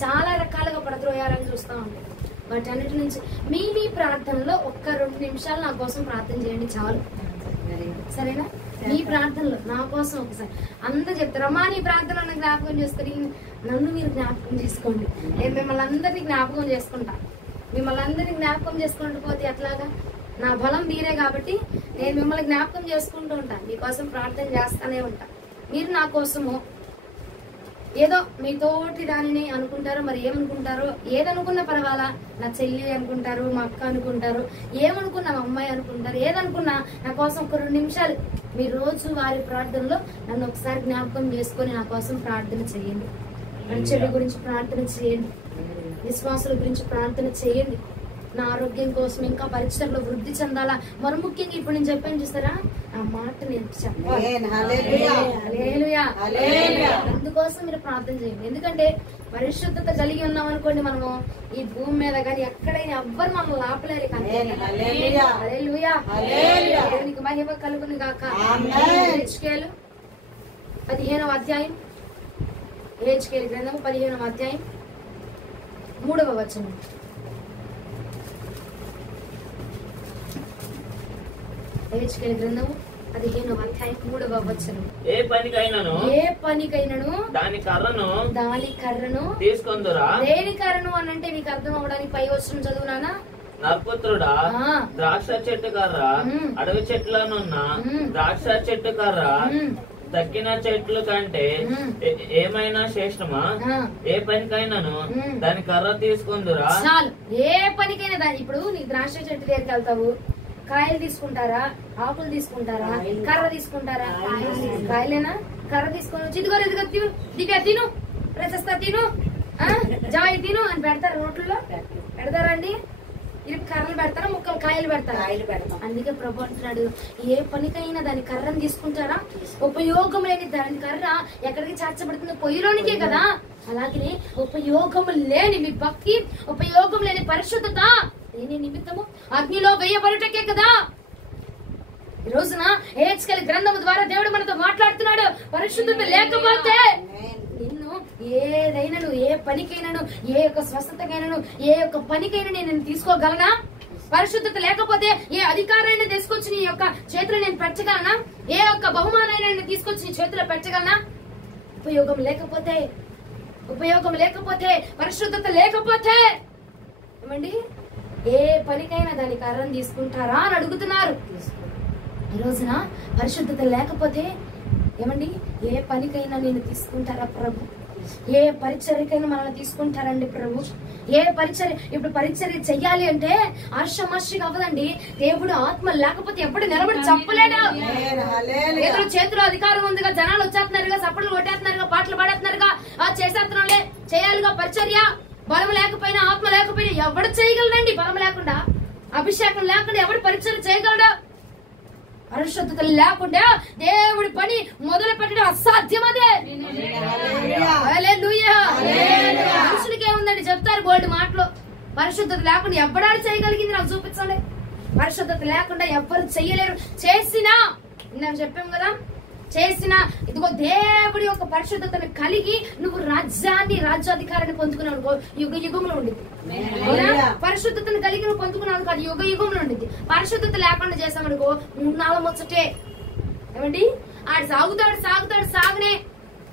చాలా రకాలుగా పడద్రోయాలని చూస్తూ ఉంటాయి. వాటన్నిటి నుంచి మీ ప్రార్థనలో ఒక్క 2 నిమిషాలు నా కోసం ప్రార్థన చేయండి చాలు, సరేనా? మీ ప్రార్థనలో నా కోసం ఒకసారి అందరూ చెప్తారమ్మా నీ ప్రార్థనలో జ్ఞాపకం చేసుకుని నన్ను మీరు జ్ఞాపకం చేసుకోండి. నేను మిమ్మల్ని అందరినీ జ్ఞాపకం చేసుకుంటా. మిమ్మల్ని అందరినీ జ్ఞాపకం చేసుకుంటూ పోతే ఎట్లాగా? నా బలం మీరే కాబట్టి నేను మిమ్మల్ని జ్ఞాపకం చేసుకుంటూ ఉంటాను, మీకోసం ప్రార్థన చేస్తానే ఉంటా. మీరు నా కోసము ఏదో మీ తోటి దానిని అనుకుంటారో, మరి ఏమనుకుంటారో, ఏదనుకున్నా పర్వాలా, నా చెల్లి అనుకుంటారు, మా అక్క అనుకుంటారు, ఏమనుకున్నా మా అమ్మాయి అనుకుంటారు, ఏదనుకున్నా నా కోసం ఒక 2 నిమిషాలు మీ రోజు వారి ప్రార్థనలో నన్ను ఒకసారి జ్ఞాపకం చేసుకొని నా కోసం ప్రార్థన చేయండి. చెడు గురించి ప్రార్థన చేయండి, విశ్వాసుల గురించి ప్రార్థన చేయండి. నా ఆరోగ్యం కోసం, ఇంకా పరీక్షల్లో వృద్ధి చెందాలా. మరి ముఖ్యంగా ఇప్పుడు నేను చెప్పాను చూస్తారా, ఆ మాట నేను చెప్పాలి. అందుకోసం మీరు ప్రార్థన చేయండి. ఎందుకంటే పరిశుద్ధత కలిగి ఉన్నాం అనుకోండి, మనము ఈ భూమి మీద కానీ ఎక్కడైనా ఎవ్వరు మనల్ని ఆపలేరు. దేవునికి మహిమ కలుగును గాక. హెచ్కేలు 15వ అధ్యాయం, హెచ్కేలు గ్రంథము 15వ అధ్యాయం 3వ వచనం. హెచ్కేలు గ్రంథము 15వ అధ్యాయం 3వ వచనం. ఏ పనికైనను దాని కర్రను తీసుకొందురా. దేని కర్రను అని అంటే మీకు అర్థం అవడానికి పై వచనం చదువునానా. నరపుత్రుడా, ద్రాక్ష చెట్టు కర్ర అడవి చెట్లనున్న ద్రాక్ష చెట్టు కర్ర తక్కిన చెట్లు కంటే ఏమైనా శ్రేష్టమా? ఏ పనికైనాను దాని కర్ర తీసుకుందురా. చాలు, ఏ పనికైనా దాని. ఇప్పుడు నీ ద్రాక్ష చెట్టు దగ్గరికి వెళ్తావు, కాయలు తీసుకుంటారా, ఆకులు తీసుకుంటారా, కర్ర తీసుకుంటారా? కాయలేనా? కర్ర తీసుకొని వచ్చి ఇదిగో ఇదిగో దివ్య తిను, ప్రశస్త తిను, జాయి తిను అని పెడతారు. రోడ్లలో పెడతారా అండి? ఇది కర్రలు పెడతారా, ముక్కలు కాయలు పెడతారా? అందుకే ప్రభు అంటున్నాడు, ఏ పనికైనా దాని కర్రను తీసుకుంటారా. ఉపయోగం లేని దాని కర్ర ఎక్కడికి చేర్చబడుతుంది? పొయ్యిలోనికే కదా. అలాగే ఉపయోగం లేని మీ భక్తి, ఉపయోగం లేని పరిశుద్ధత దేని నిమిత్తము? అగ్నిలో వేయబడుటకే కదా. ఈ రోజున హెచ్కేలు గ్రంథము ద్వారా దేవుడు మనతో మాట్లాడుతున్నాడు. పరిశుద్ధత లేకపోతే నిన్ను ఏదైనాను, ఏ పనికైనాను, ఏ యొక్క స్వస్థతకైనాను, ఏ యొక్క పనికైనా నేను తీసుకోగలనా? పరిశుద్ధత లేకపోతే ఏ అధికారాన్ని తీసుకొచ్చి నీ యొక్క చేతిలో నేను పెట్టగలనా? ఏ యొక్క బహుమానాన్ని తీసుకొచ్చి నీ చేతిలో పెట్టగలనా? ఉపయోగం లేకపోతే పరిశుద్ధత లేకపోతే ఏమండి, ఏ పనికైనా దాని కర్రను తీసుకుంటారా అని అడుగుతున్నారు. ఈ రోజున పరిశుద్ధత లేకపోతే ఏమండి, ఏ పనికైనా నేను తీసుకుంటారా ప్రభు? ఏ పరిచర్యకైనా మనల్ని తీసుకుంటారండి ప్రభు? ఏ పరిచర్య? ఇప్పుడు పరిచర్య చెయ్యాలి అంటే ఆర్షమాషిగా అవ్వదండి. దేవుడు ఆత్మ లేకపోతే ఎప్పుడు నిలబడి చెప్పలేడు. ఏదో చేతిలో అధికారం ఉందిగా, జనాలు వచ్చేస్తున్నారుగా, సప్పట్లు కొట్టేస్తున్నారుగా, పాటలు పాడేస్తున్నారుగా, చేసేస్తున్నాంలే, చేయాలిగా పరిచర్య. బలం లేకపోయినా, ఆత్మ లేకపోయినా ఎవడు చేయగలడండి? బలం లేకుండా, అభిషేకం లేకుండా ఎవడు పరిచర్య చేయగలడు? పరిశుద్ధత లేకుండా దేవుడి పని మొదలు పెట్టడం అసాధ్యం. అదే మనుషులకి ఏముందండి, చెప్తారు బోల్డ్ మాటలు. పరిశుద్ధత లేకుండా ఎవ్వడాలు చేయగలిగింది నాకు చూపించండి. పరిశుద్ధత లేకుండా ఎవ్వరు చెయ్యలేరు. చేసినా ఇందాక చెప్పాం కదా, చేసిన ఇదిగో దేవుడి యొక్క పరిశుద్ధతను కలిగి నువ్వు రాజ్యాధికారాన్ని పొందుకున్నావు, యుగ యుగంలో ఉండిద్ది. పరిశుద్ధతను కలిగి నువ్వు పొందుకున్నావు కాదు, యుగ యుగంలో ఉండిద్ది. పరిశుద్ధత లేకుండా చేసామనుకో 3-4 ముచ్చటే. ఏమండి, ఆడు సాగుతాడు సాగనే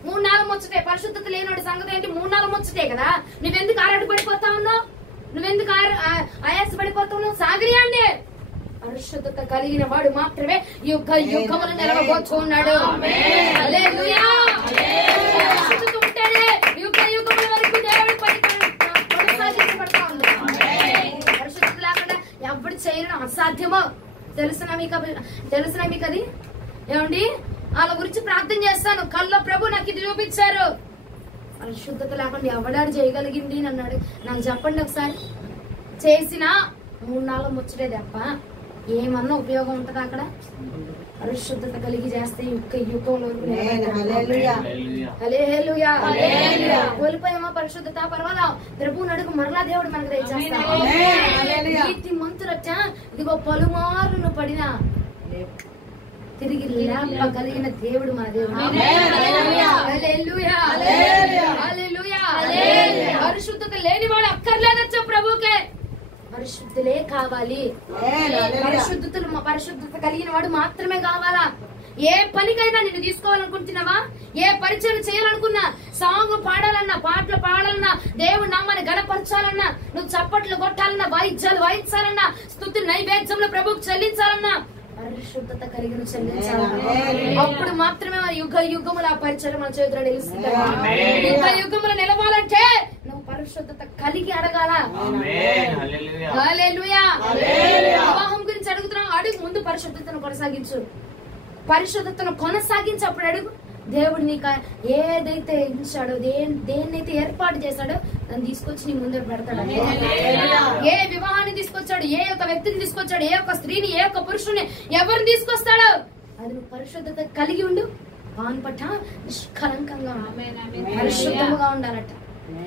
3-4 ముచ్చటే. పరిశుద్ధత లేనివాడి సంగతి ఏంటి? 3-4 ముచ్చటే కదా. నువ్వెందుకు ఆరాట పడిపోతా ఉన్నావు? నువ్వెందుకు ఆయాస పడిపోతా ఉన్నావు? సాగరియాండి. పరిశుద్ధత కలిగిన వాడు మాత్రమే యుగ యుగములు నిలవబోతున్నాడు. ఉంటేనే యుగ యుగముల వరకు దేవుడి పని కొనసాగించబడతా ఉంది. పరిశుద్ధత లేకుండా ఎవరు చేయడం అసాధ్యమో తెలుసునా మీకు అది? ఏమండి, వాళ్ళ గురించి ప్రార్థన చేస్తాను. కల్లో ప్రభు నాకు ఇది చూపించారు. పరిశుద్ధత లేకుండా ఎవడాడు చేయగలిగింది అన్నాడు. నాకు చెప్పండి ఒకసారి. చేసిన 3-4 ముచ్చటే తప్ప ఏమన్నా ఉపయోగం ఉంటది అక్కడ? పరిశుద్ధత కలిగి చేస్తే యుగంలో కోల్పోయామా పరిశుద్ధత? పర్వాలా, ప్రభు నడుగు మరలా దేవుడు మనకు దయచేస్తాడు. నీతి మంతులట ఇదిగో పలుమారును పడినా తిరిగి లేపగలిగిన దేవుడు మన దేవుడు. పరిశుద్ధత లేని వాడు అక్కర్లేదచ్చా ప్రభుకే. పరిశుద్ధులే కావాలి. పరిశుద్ధత కలిగిన వాడు మాత్రమే కావాలా. ఏ పనికైనా నిన్ను తీసుకోవాలనుకుంటున్నావా, ఏ పరిచయం చేయాలనుకున్నా, సాంగ్ పాడాలన్నా, పాటలు పాడాలన్నా, దేవుడి నామాన్ని గణపరచాలన్నా, నువ్వు చప్పట్లు కొట్టాలన్నా, వాయిద్యాలు వాయించాలన్నా, స్తుతి నైవేద్యంలో ప్రభుకు చెల్లించాలన్నా పరిశుద్ధత కలిగిన చెల్లించాలన్నా, అప్పుడు మాత్రమే యుగ యుగముల ఆ పరిచయం మన చేతిలో నిలుస్తుంది. యుగ యుగములు నిలవాలంటే నువ్వు పరిశుద్ధత కలిగి అడగాల. హల్లెలూయా. వివాహం గురించి అడుగుతున్నావు, అడుగు. ముందు పరిశుద్ధతను కొనసాగించు. పరిశుద్ధతను కొనసాగించి అప్పుడు అడుగు. దేవుడు నీకు ఏదైతే ఇచ్చాడో, దేన్నైతే ఏర్పాటు చేశాడో దాన్ని తీసుకొచ్చి నీ ముందు పెడతాడు. ఏ వివాహాన్ని తీసుకొచ్చాడు, ఏ ఒక్క వ్యక్తిని తీసుకొచ్చాడు, ఏ ఒక్క స్త్రీని, ఏ ఒక్క పురుషుని ఎవరిని తీసుకొస్తాడో అది నువ్వు పరిశుద్ధత కలిగి ఉండు. వాని పట్ల నిష్కలంకంగా పరిశుద్ధముగా ఉండాలట.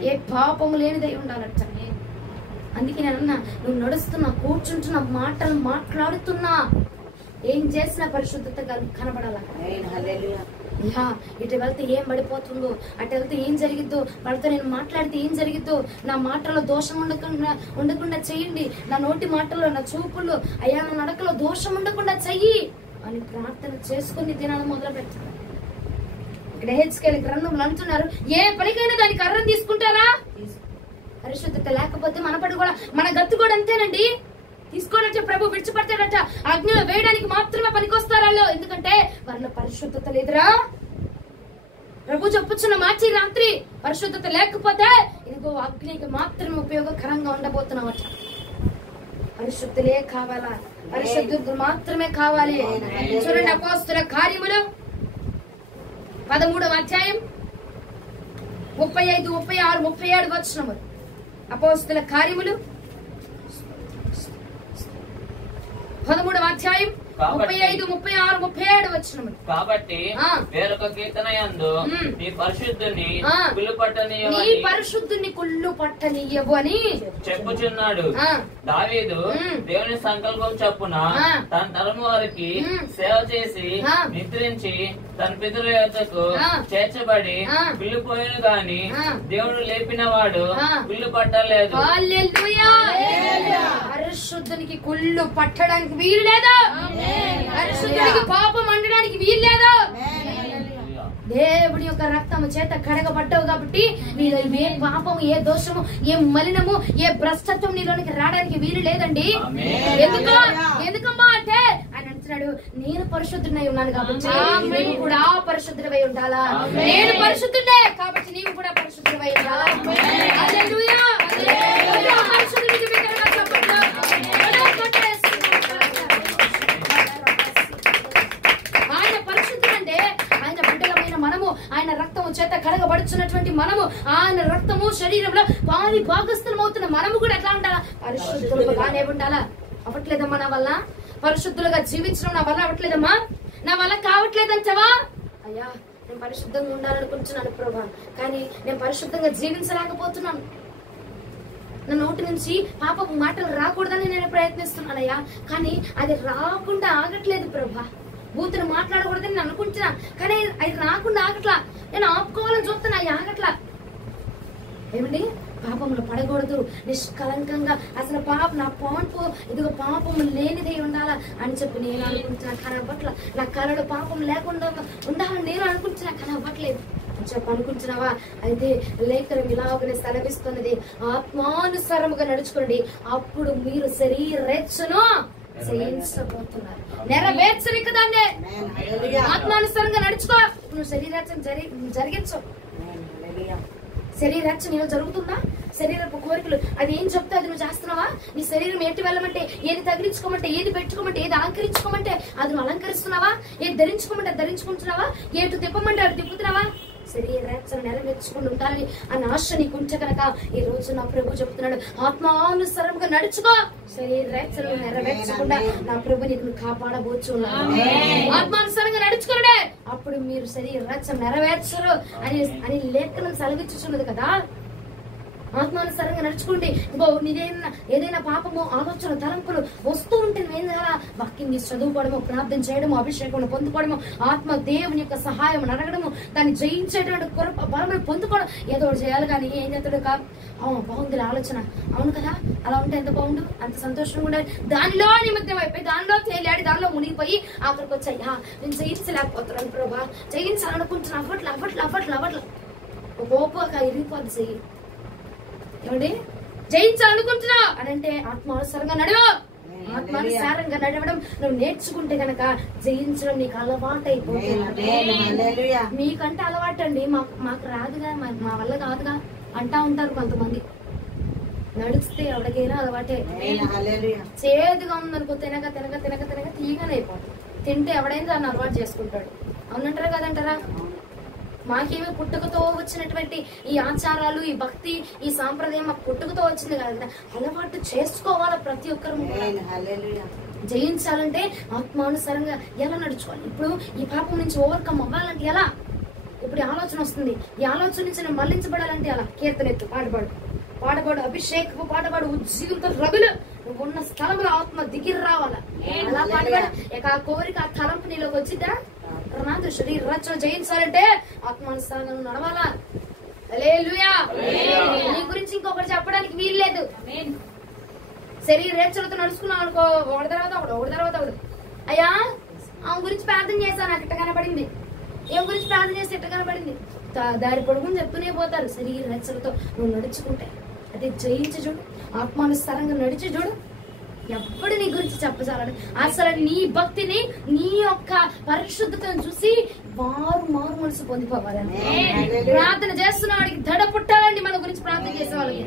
ఏ పాపము లేనిదై ఉండాలట. అందుకే నేనన్నా, నువ్వు నడుస్తున్నా, కూర్చుంటున్నా, మాటలు మాట్లాడుతున్నా, ఏం చేసినా పరిశుద్ధత కనబడాలా. ఇటు వెళ్తే ఏం పడిపోతుందో, అటు వెళ్తే ఏం జరిగిద్దో, వాళ్ళతో నేను మాట్లాడితే ఏం జరిగిద్దో, నా మాటలో దోషం ఉండకుండా చెయ్యండి, నా నోటి మాటలో, నా చూపుల్లో, అయ్యా నా నడకలో దోషం ఉండకుండా చెయ్యి అని ప్రార్థన చేసుకుని దినాలు మొదలు పెట్టారు. ఇక్కడ హెచ్కేల్ గ్రంథంలో అంటున్నారు, ఏ పనికైనా దానికి కర్రను తీసుకుంటారా. పరిశుద్ధత లేకపోతే మన పడి కూడా, మన గత్తు కూడా అంతేనండి. తీసుకోనట్టే ప్రభు విడిచిపెడతాడట. అగ్నిలో వేయడానికి మాత్రమే పనికొస్తారాలో, ఎందుకంటే వాళ్ళలో పరిశుద్ధత లేదురా. ప్రభు చెప్పుచున్న మాట రాత్రి, పరిశుద్ధత లేకపోతే ఇదిగో అగ్నికి మాత్రమే ఉపయోగకరంగా ఉండబోతున్నావట. పరిశుద్ధులే కావాలా, పరిశుద్ధులు మాత్రమే కావాలి. చూడండి అపోస్తుల కార్యములు 13వ అధ్యాయం 35, 36, 37 వచనములు. అపోస్తుల కార్యములు 13వ అధ్యాయం 35, 36, 37 వచనములు. కాబట్టి వేరొక కీర్తన యందు నీ పరిశుద్ధుని కుళ్ళు పట్టనీయవు అని చెప్పుచున్నాడు. దావీదు దేవుని సంకల్పం చొప్పున తన తరము వారికి సేవ చేసి నిద్రించి తన పితరుల యొద్దకు చేర్చబడి పిల్లు పోయిను గాని దేవుడు లేపిన వాడు పిల్లు పట్టలేదు. పరిశుద్ధునికి కుళ్ళు పట్టడానికి వీలు లేదా, పరిశుద్ధునికి పాపం అండడానికి వీలు లేదా. దేవుడి యొక్క రక్తము చేత కడగబడ్డావు కాబట్టి నీలో ఏ పాపము, ఏ దోషము, ఏ మలినము, ఏ భ్రష్టత్వం నీలోనికి రావడానికి వీలు లేదండి. ఎందుకమ్మా అంటే ఆయన అంటున్నాడు, నేను పరిశుద్ధుడై ఉన్నాను కాబట్టి నీవు కూడా పరిశుద్ధుడై ఉండాలా. నేను పరిశుద్ధుడే కాబట్టి నీవు కూడా పరిశుద్ధుడై ఉండాలా. హల్లెలూయా. పరిశుద్ధుడికి బిడ్డలుగా చెప్పండి. ఆయన పరిశుద్ధుడంటే ఆయన బిడ్డలమైన మనము, ఆయన రక్తము చేత కడగబడుచున్నటువంటి మనము, ఆయన రక్తము శరీరంలో పాని భాగస్థలం అవుతున్న మనము కూడా ఎట్లా ఉండాలా, పరిశుద్ధులుగానే ఉండాలా. అవ్వట్లేదమ్మా నా వల్ల, పరిశుద్ధులుగా జీవించడం నా వల్ల అవ్వట్లేదమ్మా, నా వల్ల కావట్లేదంటవా. అయ్యా నేను పరిశుద్ధంగా ఉండాలనుకుంటున్నాను ప్రభా, కానీ నేను పరిశుద్ధంగా జీవించలేకపోతున్నాను. నా నోటి నుంచి పాపపు మాటలు రాకూడదని నేను ప్రయత్నిస్తున్నానయ్యా, కానీ అది రాకుండా ఆగట్లేదు ప్రభా. బూతులు మాట్లాడకూడదని నేను అనుకుంటున్నా, కానీ అది రాకుండా ఆగట్లా. నేను ఆపుకోవాలని చూస్తున్నా, అవి ఆగట్లా. ఏమండి, పాపంలో పడకూడదు, నిష్కలంకంగా అసలు నా పాన్పు ఇదిగో పాపము లేనిదే ఉండాలా అని చెప్పి నేను అనుకుంటున్నా. కానీ అవ్వట్ల. నా కళలో పాపం లేకుండా ఉండాలని నేను అనుకుంటున్నా, కానీ అవ్వట్లేదు చెప్పి అనుకుంటున్నావా? అయితే లేఖనం ఇలాగనే సెలవిస్తున్నది, ఆత్మానుసారముగా నడుచుకోండి, అప్పుడు మీరు శరీరేచ్ఛను జయించబోతున్నారు. నెరవేర్చరు దాన్ని. ఆత్మానుసారంగా నడుచుకో, నువ్వు శరీరేచ్ఛను జరిగించు. శరీరేచ్ఛ నీలో జరుగుతుందా? శరీరపు కోరికలు అవి ఏం చెప్తే అది నువ్వు చేస్తున్నావా? నీ శరీరం ఎటు వెళ్ళమంటే, ఏది తగిలించుకోమంటే, ఏది పెట్టుకోమంటే, ఏది అలంకరించుకోమంటే అది నువ్వు అలంకరిస్తున్నావా? ఏది ధరించుకోమంటే ధరించుకుంటున్నావా? ఏటు తిప్పమంటే అది తిప్పుతున్నావా? శరీరేచ్ఛను నెరవేర్చుకుని ఉండాలని అన్న ఆశ నీకు ఉంటే కనుక ఈ రోజు నా ప్రభు చెప్తున్నాడు, ఆత్మానుసారంగా నడుచుకో, శరీరేచ్ఛను నెరవేర్చకుండా నా ప్రభు నీకు కాపాడబోచున్నాడు. ఆత్మానుసారంగా నడుచుకున్నాడే అప్పుడు మీరు శరీరేచ్ఛ నెరవేర్చరు అని లేఖనం సెలవిచ్చుచున్నది కదా. ఆత్మానుసారంగా నడుచుకుంటే ఏదైనా పాపము ఆలోచన తలంపులు వస్తూ ఉంటే నువ్వేం చేయాలా? వాక్యాన్ని చదువుకోవడము, ప్రార్థన చేయడము, అభిషేకం పొందుకోవడము, ఆత్మ దేవుని యొక్క సహాయం అడగడము, దాన్ని జయించేటువంటి బలమైన పొందుకోవడం, ఏదో ఒకటి చేయాలి. కానీ ఏం చేస్తాడు? కాదు బాగుంది ఆలోచన, అవును కదా, అలా ఉంటే ఎంత బాగుండు, అంత సంతోషంగా ఉండాలి. దానిలో నిమగ్నం అయిపోయి దానిలో తేలాడి దానిలో మునిగిపోయి అక్కడికి వచ్చాయా నేను జయించలేకపోతున్నాను ప్రభా, జయించాలనుకుంటున్నా, అవ్వట్లు గోపగా ఇరిగిపోద్ది చెయ్యి. ఏమండి జయించాలనుకుంటున్నా అని అంటే ఆత్మానుసారంగా నడవ. ఆత్మానుసారంగా నడవడం నువ్వు నేర్చుకుంటే గనక జయించడం నీకు అలవాటు అయిపోతుంది. మీకంటే అలవాటు అండి, మాకు రాదుగా, మా వల్ల కాదుగా అంటా ఉంటారు కొంతమంది. నడిస్తే ఎవరికైనా అలవాటే. చేదుగా ఉందనుకో తినక తినక తినక తినక తీయగానే అయిపోతుంది. తింటే ఎవడైనా దాన్ని అలవాటు చేసుకుంటాడు. అవునంటారా కదంటారా? మాకేమీ పుట్టుకతో వచ్చినటువంటి ఈ ఆచారాలు, ఈ భక్తి, ఈ సాంప్రదాయం మాకు పుట్టుకతో వచ్చింది కదా, అలవాటు చేసుకోవాలా ప్రతి ఒక్కరు. జయించాలంటే ఆత్మానుసారంగా ఎలా నడుచుకోవాలి? ఇప్పుడు ఈ పాపం నుంచి ఓవర్కమ్ అవ్వాలంటే ఎలా? ఇప్పుడు ఆలోచన వస్తుంది, ఈ ఆలోచన నుంచి నేను మళ్లించబడాలంటే ఎలా? కీర్తనెత్తు, పాటపాడు, అభిషేకపు పాటపాడు, ఉజ్జీవంతో రగులు, నువ్వు ఉన్న స్థలంలో ఆత్మ దిగిరి రావాలా. అలా పాటపాడు. ఇక ఆ కోరిక, ఆ తలంపు నీలోకి వచ్చిద్దా? నాదు శరీర రచన జయించాలంటే ఆత్మానుసారంగా నువ్వు నడవాలా. హల్లెలూయా. నీ గురించి ఇంకొకటి చెప్పడానికి వీల్లేదు. శరీర రేచలతో నడుచుకున్నావు అనుకో, ఒకటి తర్వాత ఒకడు అయ్యా ఆమె గురించి ప్రార్థన చేశాను, నాకు ఇట్ట కనబడింది, ఏం గురించి ప్రార్థన చేసి ఇట్ట కనబడింది, దారి పొడుగుని చెప్తూనే పోతారు. శరీర రేచలతో నువ్వు నడుచుకుంటే అదే జయించి చూడు, ఆత్మానుసారంగా నడిచి చూడు, ఎప్పుడు నీ గురించి చెప్పచాలని. అసలు నీ భక్తిని, నీ యొక్క పరిశుద్ధతను చూసి మారు మనసు పొందిపోవాలని. ప్రార్థన చేస్తున్న వాడికి దడ పుట్టాలండి. మన గురించి ప్రార్థన చేసే వాళ్ళకి,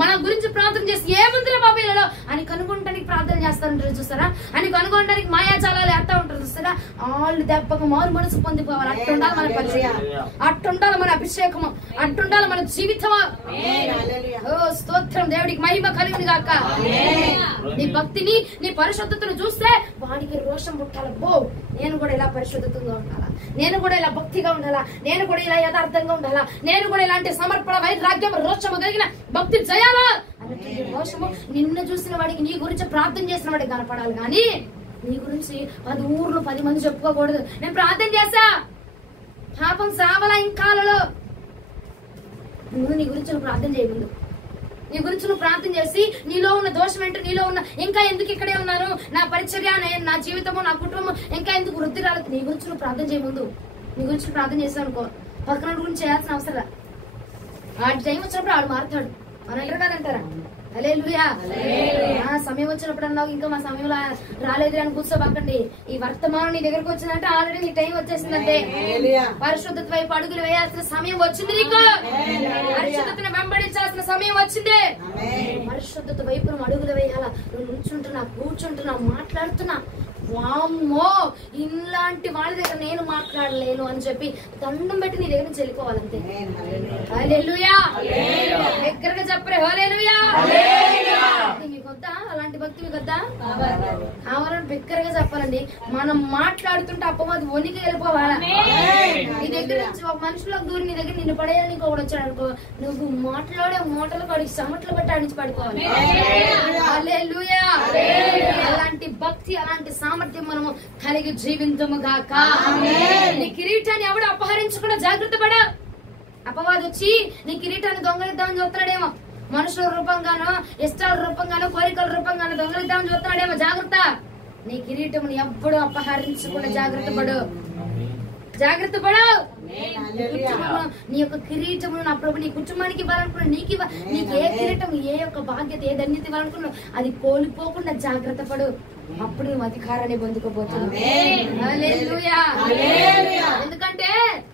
మన గురించి ప్రార్థన చేసి ఏముందిరా బాబీలలో అని కనుగొనడానికి ప్రార్థన చేస్తారంటారు చూస్తారా, అని కనుగొనడానికి మాయాజాలాలు వేస్తా ఉంటారు చూస్తారా, వాళ్ళు దెబ్బకు మారు మనసు పొందిపోవాలి. అట్టుండాలి మన పరిచయం, అట్టుండాలి మన అభిషేకము, అట్టుండాలి మన జీవితము. ఓ స్తోత్రం, దేవుడికి మహిమ కలిగింది గాక. నీ భక్తిని, నీ పరిశుద్ధతను చూస్తే వాడికి రోషం పుట్టాలి. బో నేను కూడా ఇలా పరిశుద్ధంగా ఉండాలా, నేను కూడా ఇలా భక్తిగా ఉండాలా, నేను కూడా ఇలా యథార్థంగా ఉండాలా, నేను కూడా ఇలాంటి సమర్పణ, వైరాగ్యం, రోషము కలిగిన భక్తి చేయాలా అన్నట్టు రోషము నిన్ను చూసిన వాడికి, నీ గురించి ప్రార్థన చేసిన వాడికి కనపడాలి. కానీ నీ గురించి 10 ఊర్లు 10 మంది చెప్పుకోకూడదు. నేను ప్రార్థన చేశా, పాపం సావలా ఇంకాలలో. నువ్వు నీ గురించి నువ్వు ప్రార్థన చేయముందు, నీ గురించి నువ్వు ప్రార్థన చేసి నీలో ఉన్న దోషం ఏంటో, నీలో ఉన్న ఇంకా ఎందుకు ఇక్కడే ఉన్నాను, నా పరిచర్య, నా జీవితము, నా కుటుంబం ఇంకా ఎందుకు వృద్ధి రాలేదు, నీ గురించి నువ్వు ప్రార్థన చేయముందు. నీ గురించి ప్రార్థన చేసావు అనుకో, పక్కన గురించి చేయాల్సిన అవసరం. ఆ టైం వచ్చినప్పుడు ఆడు మారుతాడు. మన అంటారు కాదంటారా? హల్లెలూయా. సమయం వచ్చినప్పుడు అన్నావు ఇంకా మా సమయంలో రాలేదు అని కూర్చోబాకండి. ఈ వర్తమానం నీ దగ్గరకు వచ్చిందంటే ఆల్రెడీ నీ టైం వచ్చేసిందంటే పరిశుద్ధత వైపు అడుగులు వేయాల్సిన సమయం వచ్చింది. నీకు పరిశుద్ధతను వెంబడించాల్సిన సమయం వచ్చింది. పరిశుద్ధత వైపు నువ్వు అడుగులు వేయాలా. నువ్వు నుంచుంటున్నా, కూర్చుంటున్నా, మాట్లాడుతున్నా, వామ్మో ఇలాంటి వాళ్ళ దగ్గర నేను మాట్లాడలేను అని చెప్పి దండం పెట్టి నీ దగ్గర నుంచి వెళ్ళిపోవాలంతే. హల్లెలూయా. దగ్గరగా చెప్పరే హల్లెలూయా. మీకు వద్దా అలాంటి భక్తి? మీకు వద్దా? కావాలని బిగ్గరగా చెప్పాలండి. మనం మాట్లాడుతుంటే అప్పమాది వణికి వెళ్ళిపోవాలా. నీ దగ్గర నుంచి ఒక మనుషులకు దూరం నీ దగ్గర నిన్ను పడేయాలని ఇంకొకటి వచ్చాడు అనుకో, నువ్వు మాట్లాడే మూటలు పడి చెమటలు పట్టి ఆడించి పడిపోవాలి. హల్లెలూయా. అలాంటి భక్తి, అలాంటి సామర్థ్యం మనము కలిగి జీవించము గాక. నీ కిరీటాన్ని ఎవడు అపహరించకుండా జాగ్రత్త పడ. అపవాది వచ్చి నీ కిరీటాన్ని దొంగలిద్దామని చూస్తున్నాడేమో, మనుషుల రూపంగానో, ఇష్టాల రూపంగానో, కోరికల రూపంగానో దొంగలిద్దామని చూస్తున్నాడేమో. జాగ్రత్త. నీ కిరీటమును ఎప్పుడు అపహరించకుండా జాగ్రత్త పడు, జాగ్రత్త పడు. నీ యొక్క కిరీటమును నా ప్రభు నీ కుటుంబానికి ఇవ్వాలనుకున్నా, నీకు ఏ కిరీటం, ఏ యొక్క బాధ్యత, ఏ ధన్యత ఇవ్వాలనుకున్నా అది కోల్పోకుండా జాగ్రత్త పడు. అప్పుడు నువ్వు అధికారాన్ని పొందుకోబోతున్నావు. హల్లెలూయా. ఎందుకంటే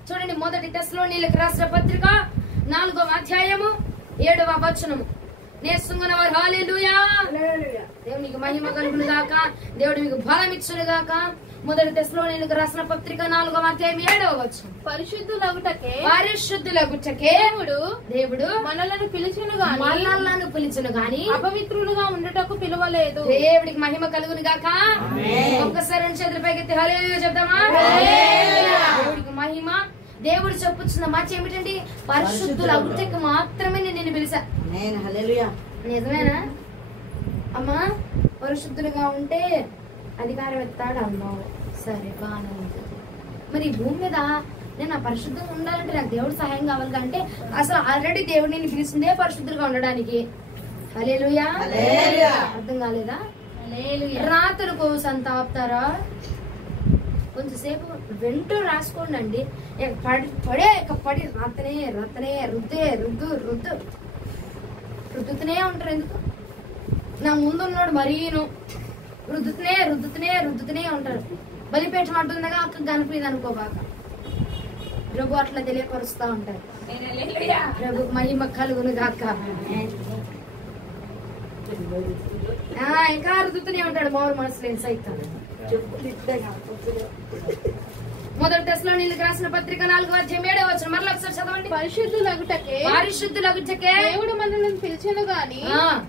చూడండి, మొదటి తెస్సలోనీయులకు రాసిన పత్రిక 4వ అధ్యాయము 7వ వచనము. నేర్చుకున్న వారు హల్లెలూయా. దేవునికి మహిమ కలుగును గాక. దేవుడు మీకు బలం ఇచ్చును గాక. మొదటి తెస్సలోనీయులకు రాసిన పత్రిక 4వ అధ్యాయం 7వ వచనం. పరిశుద్ధులగుటకే దేవుడు మనలను పిలిచును గాని అపవిత్రులుగా ఉండటకు పిలువలేదు. దేవుడికి మహిమ కలుగును గాక. ఒక్కసారి చేతుల పైకెత్తి హల్లెలూయా చెప్దామా? దేవుడికి మహిమ, దేవుడు చెప్పుచున్న మాట ఏమిటండి? పరిశుద్ధులు అగుటకు మాత్రమే నేను నిన్ను పిలిచా. నిజమేనా అమ్మా? పరిశుద్ధులుగా ఉంటే అధికారం ఎత్తాడు అన్నావు, సరే బాగానే ఉంటుంది. మరి ఈ భూమి మీద నేను ఆ పరిశుద్ధంగా ఉండాలంటే నాకు దేవుడు సహాయం కావాలి అంటే అసలు ఆల్రెడీ దేవుడు నేను పిలిచిందే పరిశుద్ధులుగా ఉండడానికి. హల్లెలూయా. అర్థం కాలేదా? రాత్రులకు సంతాపుతారా? కొంచెంసేపు వెంటూ రాసుకోండి అండి. పడి రత్తనే రుద్దుతూనే ఉంటారు. ఎందుకు? నా ముందు ఉన్నాడు మరీను రుద్దుతూనే ఉంటారు. బలిపేట అంటుండగా అక్క కనిపింది అనుకోబాక. ప్రభు అట్లా తెలియపరుస్తా ఉంటారు. ప్రభు మహిమ కలుగును గాక. ఇంకా రుద్దుతూనే ఉంటాడు మామూలు మనసులో సైతం. మొదటి తెస్సలోనీయులకు రాసిన పత్రిక 4:7 మరలా ఒకసారి చదవండి. పరిశుద్ధులగుటకే దేవుడు మనల్ని పిలిచెను గాని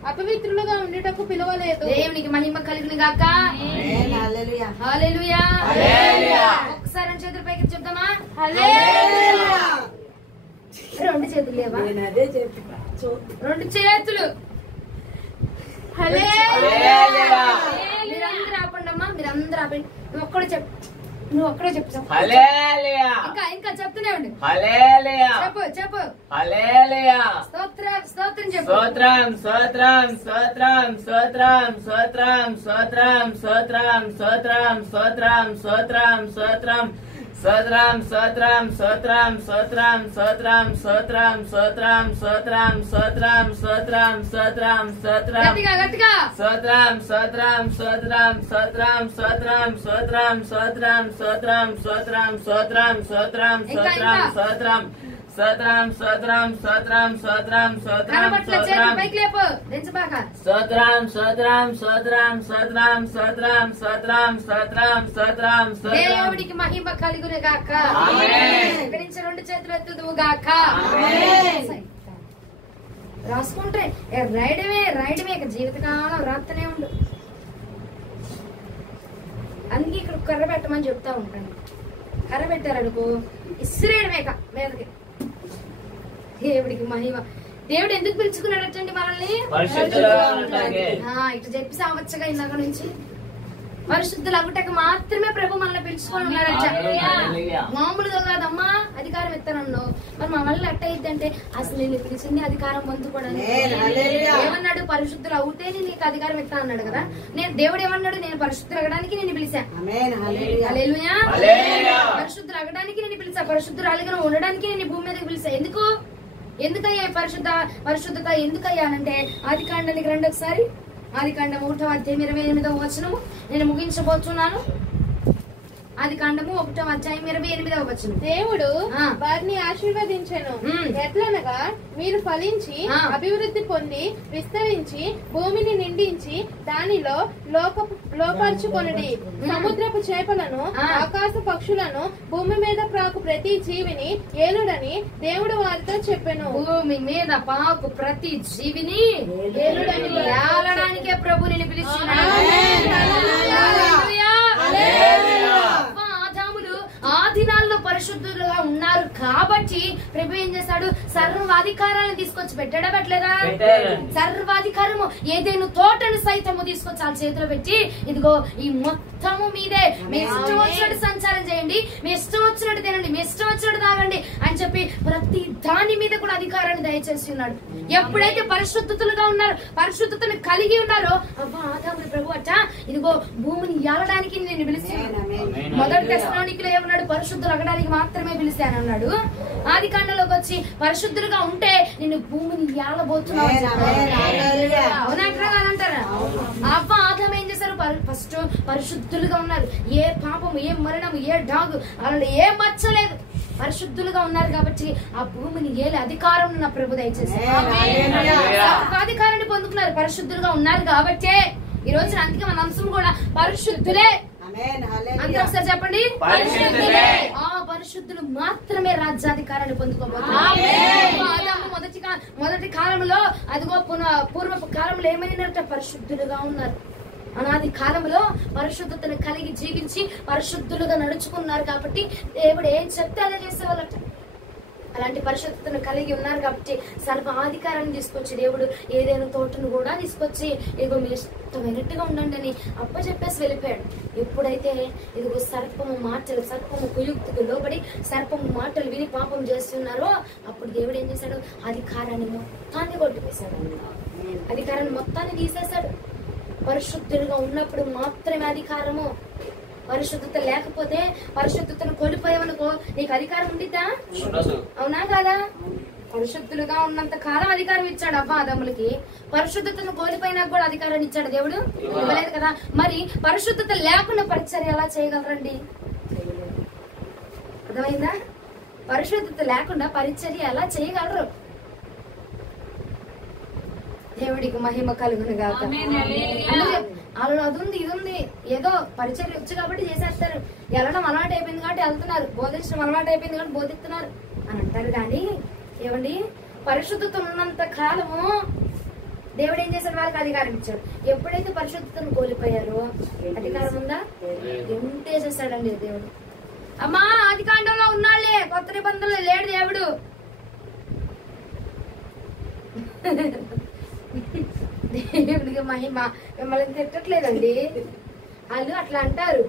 అపవిత్రులుగా ఉండేటకు పిలవలేదు. దేవునికి మహిమ కలుగును గాక. హల్లెలూయా. ఒకసారి చేతుల పైకి చెప్తామా? రెండు చేతులు లేవా? రెండు చేతులు. మీరందరూ ఆపండి అమ్మా, మీరందరూ ఆపండి. నువ్వు ఒక్కడే చెప్పు ఇంకా చెప్తూనే ఉండు. చెప్పు స్తోత్రం చెప్పు. గట్టిగా దేవుడికి మహిమ కలుగును గాక. ఇక్కడి నుంచి రెండు చేతులు ఎత్తుదువు గాక. రాసుకుంటే రైడమే జీవితకాలం రాత్తనే ఉండు. అందుకే ఇక్కడ కర్ర పెట్టమని చెప్తా ఉంటాను. కర్ర పెట్టారనుకో ఇసిరేయడమే మీదకి. దేవుడికి మహిమ. దేవుడు ఎందుకు పిలుచుకున్నాడటండి మనల్ని? ఇటు చెప్పి సావచ్చగా ఇందాక నుంచి పరిశుద్ధులు అగుటకు మాత్రమే ప్రభు మనల్ని పిలుచుకొని ఉన్నాడట. మామూలుగా కాదమ్మా అధికారం ఎత్తనన్ను. మరి మమ్మల్ని అట్ట అయిద్దంటే అసలు నేను పిలిచింది అధికారం పొందుకోవడానికి. ఏమన్నాడు? పరిశుద్ధులు అవుతే నీకు అధికారం ఎత్తా అన్నాడు కదా. దేవుడు ఏమన్నాడు? నేను పరిశుద్ధులు అగడానికి నేను పిలిచా. హల్లెలూయా. పరిశుద్ధులు అగడానికి నేను పిలిచా. పరిశుద్ధులు అలిగిన ఉండడానికి నేను భూమి మీదకి పిలిచా. ఎందుకయ్యా పరిశుద్ధత ఎందుకయ్యా అంటే ఆదికాండానికి రండి ఒకసారి. ఆదికాండం 1:28 నేను ముగించబోతున్నాను. ఆదికాండము 1:28 దేవుడు వారిని ఆశీర్వదించెను. ఎట్లనగా మీరు ఫలించి అభివృద్ధి పొంది విస్తరించి భూమిని నిండించి దానిలో లోపరుచుకొనుడి. సముద్రపు చేపలను ఆకాశ పక్షులను భూమి మీద ప్రాకు ప్రతి జీవిని ఏలుడని దేవుడు వారితో చెప్పెను. భూమి మీద పాకు ప్రతి జీవిని ఏలుడని ఏలడానికే ప్రభు నిన్ను పిలుస్తున్నాడు. ఆ దినాల్లో పరిశుద్ధులుగా ఉన్నారు కాబట్టి ప్రభు ఏం చేశాడు? సర్వాధికారాన్ని తీసుకొచ్చి పెట్టలేదా? సర్వాధికారము ఏదైనా తోటను సైతము తీసుకొచ్చి వాళ్ళ చేతిలో పెట్టి ఇదిగో ఈ మొత్తము మీదే, మీ ఇష్టం వచ్చినట్టు సంచారం చేయండి, మీ ఇష్టం వచ్చినట్టు తినండి, మీ ఇష్టం వచ్చినట్టు తాగండి అని చెప్పి ప్రతి దాని మీద కూడా అధికారాన్ని దయచేసి ఉన్నాడు. ఎప్పుడైతే పరిశుద్ధులుగా ఉన్నారో, పరిశుద్ధతను కలిగి ఉన్నారో అబ్బా ఆదాము ప్రభు అట్ట ఇదిగో భూమిని ఏలడానికి నేను పిలుస్తున్నాను. మొదటి తెస్సలోనికీయులో ఏమన్నాడు? పరిశుద్ధులు అగడానికి మాత్రమే పిలిచానన్నాడు. ఆదికాండంలోకి వచ్చి పరిశుద్ధులుగా ఉంటే నిన్ను భూమిని ఏలబోతున్నావు. అవునంటారా? అవ్వ ఆదాము ఏం చేశారు? ఫస్ట్ పరిశుద్ధులుగా ఉన్నారు. ఏ పాపము, ఏ మరణము, ఏ డాగు అలా ఏ మచ్చలేదు. పరిశుద్ధులుగా ఉన్నారు కాబట్టి ఆ భూమిని ఏలే అధికారం నా ప్రభు దయచేశారు. అధికారాన్ని పొందుకున్నారు. పరిశుద్ధులుగా ఉన్నారు కాబట్టే ఈ రోజు అందుకే మన అంశం కూడా పరిశుద్ధులే. అందరూ ఒకసారి చెప్పండి, ఆ పరిశుద్ధులు మాత్రమే రాజ్యాధికారాన్ని పొందుకోబోతున్నారు. మొదటి కాలంలో అదిగో పూర్వపు కాలంలో ఏమైనా పరిశుద్ధులుగా ఉన్నారు. అనాది కాలంలో పరిశుద్ధతను కలిగి జీవించి పరిశుద్ధులుగా నడుచుకున్నారు కాబట్టి దేవుడు ఏం చెప్తే అదే చేసేవాళ్ళట. అలాంటి పరిశుద్ధతను కలిగి ఉన్నారు కాబట్టి సర్వాధికారాన్ని తీసుకొచ్చి దేవుడు ఏదైనా తోటను కూడా తీసుకొచ్చి ఇదిగో మీ ఇష్టమైనట్టుగా ఉండండి అని అప్పచెప్పేసి వెళ్ళిపోయాడు. ఎప్పుడైతే ఇదిగో సర్పము కుయుక్తికి లోబడి సర్పము మాటలు విని పాపం చేస్తున్నారో అప్పుడు దేవుడు ఏం చేశాడు? అధికారాన్ని మొత్తాన్ని కొట్టివేశాడు. అధికారాన్ని మొత్తాన్ని తీసేశాడు. పరిశుద్ధులుగా ఉన్నప్పుడు మాత్రమే అధికారము. పరిశుద్ధత లేకపోతే పరిశుద్ధతను కోల్పోయావనుకో నీకు అధికారం ఉండిద్దా? అవునా కాదా? పరిశుద్ధులుగా ఉన్నంత కాలం అధికారం ఇచ్చాడు అబ్బా ఆదములకి. పరిశుద్ధతను కోల్పోయినా కూడా అధికారాన్ని ఇచ్చాడు దేవుడు? ఇవ్వలేదు కదా. మరి పరిశుద్ధత లేకుండా పరిచర్య ఎలా చేయగలరండి? అర్థమైందా? పరిశుద్ధత లేకుండా పరిచర్య ఎలా చేయగలరు? దేవుడికి మహిమ కలుగును గాక. అలా అది ఉంది ఇది ఉంది ఏదో పరిచర్య వచ్చు కాబట్టి చేసేస్తారు. వెళ్ళడం అలవాటు అయిపోయింది కాబట్టి వెళ్తున్నారు, బోధించడం అలవాటు అయిపోయింది కాబట్టి బోధిస్తున్నారు అని అంటారు. కానీ ఏమండి, పరిశుద్ధత ఉన్నంత కాలము దేవుడు ఏం చేశాడు? వాళ్ళకి అధికారం ఇచ్చాడు. ఎప్పుడైతే పరిశుద్ధతను కోల్పోయారో అధికారం ఉందా? ఎంటేసేసాడండి దేవుడు. అమ్మా ఆది కాండంలో ఉన్నాళ్లే, కొత్త నిబంధనలో లేడు దేవుడు. దేవుడికి మహిమ. మిమ్మల్ని తిట్టట్లేదండి, వాళ్ళు అట్లా అంటారు.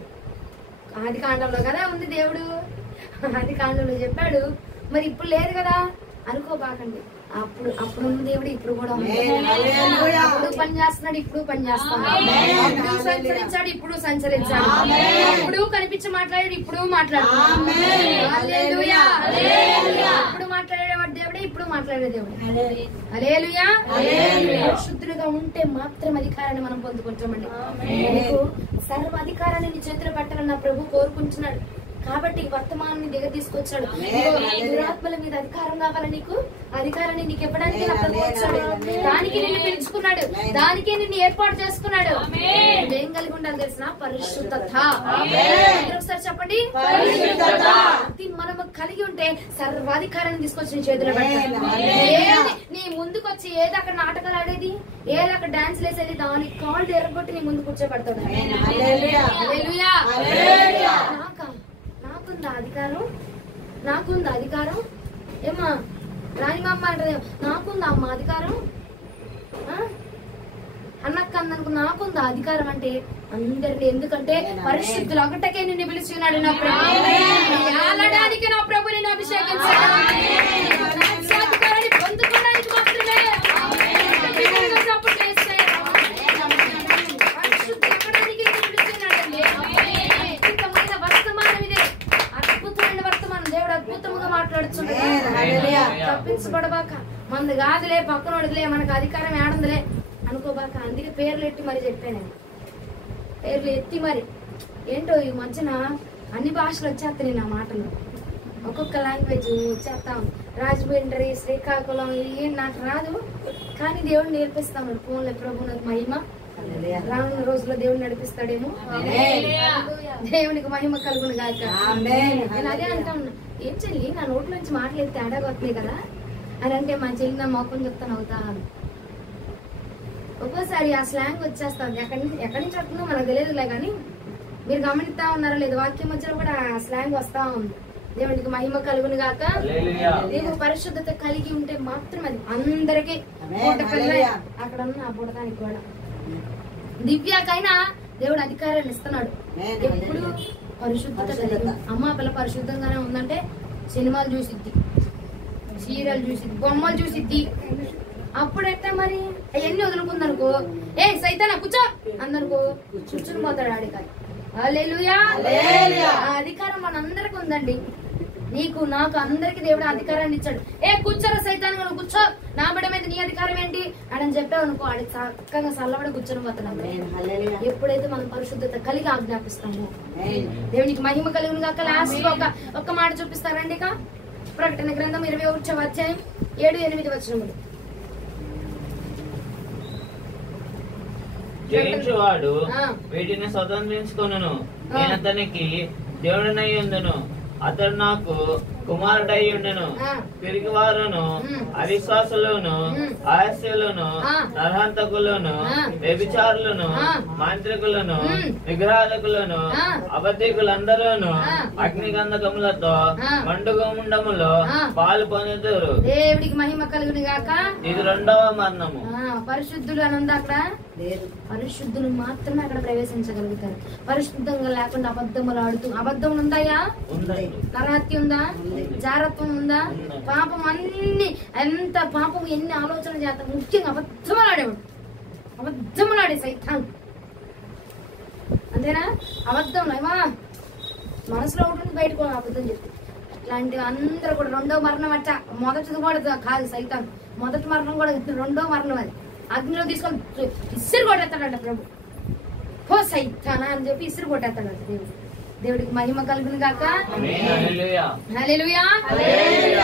ఆది కాండంలో కదా ఉంది దేవుడు, ఆది కాండంలో చెప్పాడు, మరి ఇప్పుడు లేదు కదా అనుకోబాకండి. అప్పుడు ఉన్న దేవుడు ఇప్పుడు కూడా అప్పుడు పని చేస్తున్నాడు, ఇప్పుడు పని చేస్తాడు. అప్పుడు సంచరించాడు, ఇప్పుడు సంచరించాడు. ఇప్పుడు కనిపించి మాట్లాడాడు, ఇప్పుడు మాట్లాడు. ఇప్పుడు మాట్లాడేవాడు దేవుడే, ఇప్పుడు మాట్లాడే దేవుడు. హల్లెలూయా. శుద్ధులుగా ఉంటే మాత్రం అధికారాన్ని మనం పొందుకుంటామండి. సర్వ అధికారాన్ని నీ చేతిలో పెట్టాలని నా ప్రభు కోరుకుంటున్నాడు. కాబట్టి వర్తమానాన్ని దగ్గర తీసుకొచ్చాడు. దురాత్మల మీద అధికారం కావాలా నీకు? అధికారాన్ని నీకు ఇవ్వడానికి వచ్చాడు. దానికి నిన్ను పిలుచుకున్నాడు, దానికే నిన్ను ఏర్పాటు చేసుకున్నాడు. ఏం కలిగి ఉండాలి తెలిసిన? పరిశుద్ధత. ఒకసారి చెప్పండి, మనము కలిగి ఉంటే సర్వాధికారాన్ని తీసుకొచ్చి నీ చేతిలో పెట్టాడు. నీ ముందుకు వచ్చి ఏది అక్కడ నాటకాలు ఆడేది, ఏది అక్కడ డాన్స్ వేసేది, దాని కాళ్ళు ఎరగొట్టి నీ ముందు కూర్చోబెడతాడు. నాకుందా అధికారం? నాకుందా అధికారం? ఏమా రాణి మా అమ్మ అంటారు, నాకుందా అమ్మ అధికారం? అన్నక్క అందనుకు నాకుందా అధికారం అంటే అందరిని. ఎందుకంటే పరిశుద్ధులు ఒకటకే నిన్ను పిలుచుకున్నాడు నా ప్రభు. ఏలడానికి నా ప్రభు నిన్ను అభిషేకించాడు. అధికారాన్ని పొందుకోవడానికి మాత్రమే. తప్పించబడబాక, మంది కాదులే, పక్కన వడదులే, మనకు అధికారం ఏడందులే అనుకోబాక. అందుకే పేర్లు ఎత్తి మరి చెప్పాను, పేర్లు ఎత్తి మరి. ఏంటో ఈ మధ్యన అన్ని భాషలు వచ్చేస్తాయి నా మాటలు, ఒక్కొక్క లాంగ్వేజ్ వచ్చేస్తాం. రాజమండ్రి, శ్రీకాకుళం ఏం నాకు రాదు, కానీ దేవుడు నేర్పిస్తాను. ఫోన్లో ప్రభు మహిమ. రానున్న రోజుల్లో దేవుడు నడిపిస్తాడేమో. దేవునికి మహిమ కలుగును గాక. నేను అదే అంటా ఉన్నా, ఏం చెల్లి నా నోట్ల నుంచి మాటలు తేడాగా వస్తున్నాయి కదా అని అంటే మా చెల్లి నా మొక్కను చెప్తాను అవుతా. ఒక్కోసారి ఆ స్లాంగ్ వచ్చేస్తాను, ఎక్కడి నుంచి వస్తుందో మనకు తెలియదులే, కానీ మీరు గమనిస్తా ఉన్నారో లేదు, వాక్యం వచ్చినా కూడా ఆ స్లాంగ్ వస్తా ఉంది. దేవునికి మహిమ కలుగును గాక. దేవుడు పరిశుద్ధత కలిగి ఉంటే మాత్రం అది అందరికీ అక్కడ ఉన్న ఆ బుడదానికి కూడా దివ్యాకైనా దేవుడు అధికారాన్ని ఇస్తున్నాడు. ఎప్పుడు పరిశుద్ధత కలిగి. అమ్మ పిల్ల పరిశుద్ధంగానే ఉందంటే సినిమాలు చూసిద్ది, సీరియల్ చూసిద్ది, బొమ్మలు చూసిద్ది. అప్పుడెట్టా మరి అవన్నీ వదులుకుందనుకో, ఏ సైతానా కూర్చో అందనుకో, కూర్చుని పోతాడు ఆడికాయ. హల్లెలూయా. ఆ అధికారం మనందరికి ఉందండి. నీకు నాకు అందరికి దేవుడు అధికారాన్ని ఇచ్చాడు. ఏ కూర్చోరా సైతాన్, నువ్వు కూర్చో, నా బిడ్డ మీద నీ అధికారం ఏంటి అని చెప్పావు అనుకో, ఆడి చక్కగా చల్లబడి కూర్చొని పోతున్నాం. ఎప్పుడైతే మనం పరిశుద్ధత కలిగి ఆజ్ఞాపిస్తామో దేవునికి మహిమ కలిగిన కాక. లాస్ట్ ఒక్క మాట చూపిస్తారండి. ఇక ప్రకటన గ్రంథం 21వ అధ్యాయం 7-8 వచనములు. జయించువాడు వీటిని స్వతంత్రించుకొనును, నేను అతనికి దేవుడనై ఉందును, అతడు నాకు కుమారుడై ఉండెను. తిరిగి వారును అవిశ్వాసులను, ఆయాస్యులను, నరహంతకులను, వ్యభిచారులను, మాంత్రికులను, విగ్రహారకులను, అబద్ధికులందరూను అగ్నిగంధకములతో మండుగుండములో పాలు పొందుతారు. దేవుడికి మహిమ కలుగును గాక. ఇది రెండవ మరణము. పరిశుద్ధులు అని ఉందా అక్కడ? పరిశుద్ధులు మాత్రమే అక్కడ ప్రవేశించగలుగుతారు. పరిశుద్ధంగా లేకుండా అబద్ధములు ఆడుతూ, అబద్ధం ఉందాయా? నరహత్య ఉందా? జారత్వం ఉందా? పాపం అన్ని, ఎంత పాపం, ఎన్ని ఆలోచన చేస్తాం. ముఖ్యంగా అబద్ధములు ఆడేవాడు, అబద్ధములు ఆడే సైతాన్, అంతేనా? అబద్ధం ఏమా మనసులో ఉంటుంది, బయటకు అబద్ధం చెప్తే. ఇట్లాంటివి అందరూ కూడా రెండో మరణం అట్ట. మొదటిది కూడా కాదు సైతాన్, మొదటి మరణం కూడా రెండో మరణం. అది అగ్నిలో తీసుకొని ఇసురు కొట్టేస్తాడంట ప్రభు. హో సైతానా అని చెప్పి ఇసురు కొట్టేస్తాడంట దేవుడు. దేవుడికి మహిమ కలుగును గాక. హల్లెలూయా.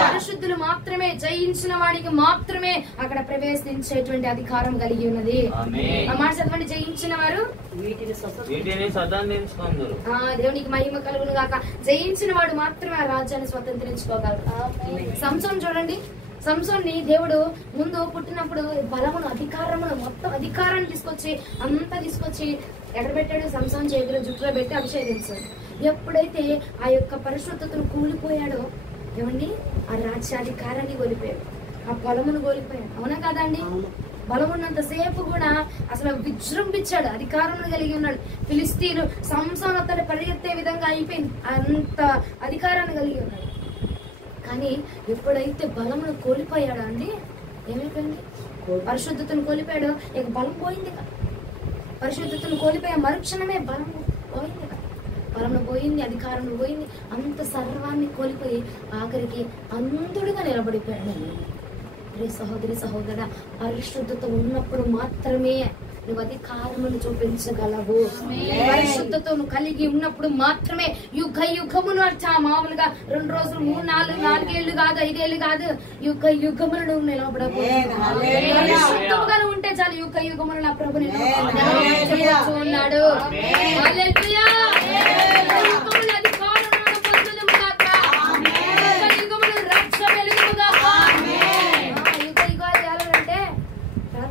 పరిశుద్ధులు మాత్రమే, జయించిన వాడికి మాత్రమే అక్కడ ప్రవేశించేటువంటి అధికారం కలిగి ఉన్నది. ఆ మాట చదవండి. జయించిన వారు వీటిని స్వతంత్రించుకుందురు. దేవునికి మహిమ కలుగును గాక. జయించిన వాడు మాత్రమే ఆ రాజ్యాన్ని స్వతంత్రించుకోగలరు. సంసోన్ చూడండి, సంసోన్ని దేవుడు ముందు పుట్టినప్పుడు బలమును, అధికారమును, మొత్తం అధికారాన్ని తీసుకొచ్చి అంతా తీసుకొచ్చి ఎక్కడ పెట్టాడు? సంసోన్ చేతిలో జుట్టులో పెట్టి అభిషేకించాడు. ఎప్పుడైతే ఆ యొక్క పరిశుద్ధతను కూలిపోయాడో, ఏమండి, ఆ రాజ్యాధికారాన్ని కోల్పోయాడు, ఆ బలమును కోల్పోయాడు. అవునా కాదండి? బలం ఉన్నంత సేపు కూడా అసలు విజృంభించాడు, అధికారం కలిగి ఉన్నాడు. ఫిలిస్తీన్లు సంసోను అతను పరిగెత్తే విధంగా అయిపోయింది, అంత అధికారాన్ని కలిగి ఉన్నాడు. కానీ ఎప్పుడైతే బలమును కోల్పోయాడో అండి, ఏమైపోయింది? పరిశుద్ధతను కోల్పోయాడు, ఇక బలం పోయింది. పరిశుద్ధతను కోల్పోయా మరుక్షణమే బలం పోయింది. బలము పోయింది, అధికారం పోయింది, అంత సర్వాన్ని కోల్పోయి ఆఖరికి అంధుడుగా నిలబడిపోయాడు. సహోదరి సహోదర, పరిశుద్ధత ఉన్నప్పుడు మాత్రమే నువ్వు అధికారమును చూపించగలవు. పరిశుద్ధతను కలిగి ఉన్నప్పుడు మాత్రమే యుగ యుగములు అర్థ. మామూలుగా 2 రోజులు, 3, 4, 4 ఏళ్ళు కాదు, 5 ఏళ్ళు కాదు, యుగ యుగములు నువ్వు నిలబడబోతున్నావు. పరిశుద్ధంగా ఉంటే చాలు, యుగ యుగములు నా ప్రభు ఉన్నాడు.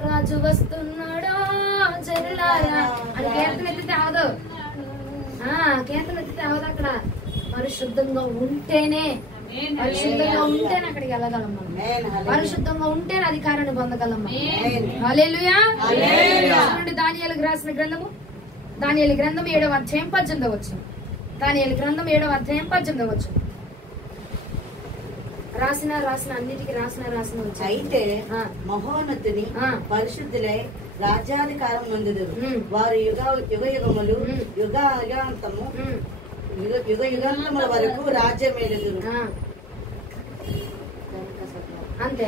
రాజు వస్తున్నాడో జరులారా అని కీర్తన ఎత్తితే అవదు. కీర్తన ఎత్తితే అవదు. అక్కడ పరిశుద్ధంగా ఉంటేనే, పరిశుద్ధంగా ఉంటేనే అక్కడికి వెళ్ళగలం. పరిశుద్ధంగా ఉంటేనే అధికారాన్ని పొందగలం. హల్లెలూయా. దానియేలు రాసిన గ్రంథము, దానియేలు గ్రంథం 7వ అధ్యాయం 18వ వచనం. దానియేలు గ్రంథం 7వ అధ్యాయం 18వ వచనం. రాసిన అన్నిటికీ రాసిన అయితే మహోన్నతుని పరిశుద్ధులై రాజ్యాధికారం నందుదురు. వారు యుగ యుగములు, యుగాంతము, యుగ యుగాంతముల వరకు రాజ్యమేలుదురు. అంతే.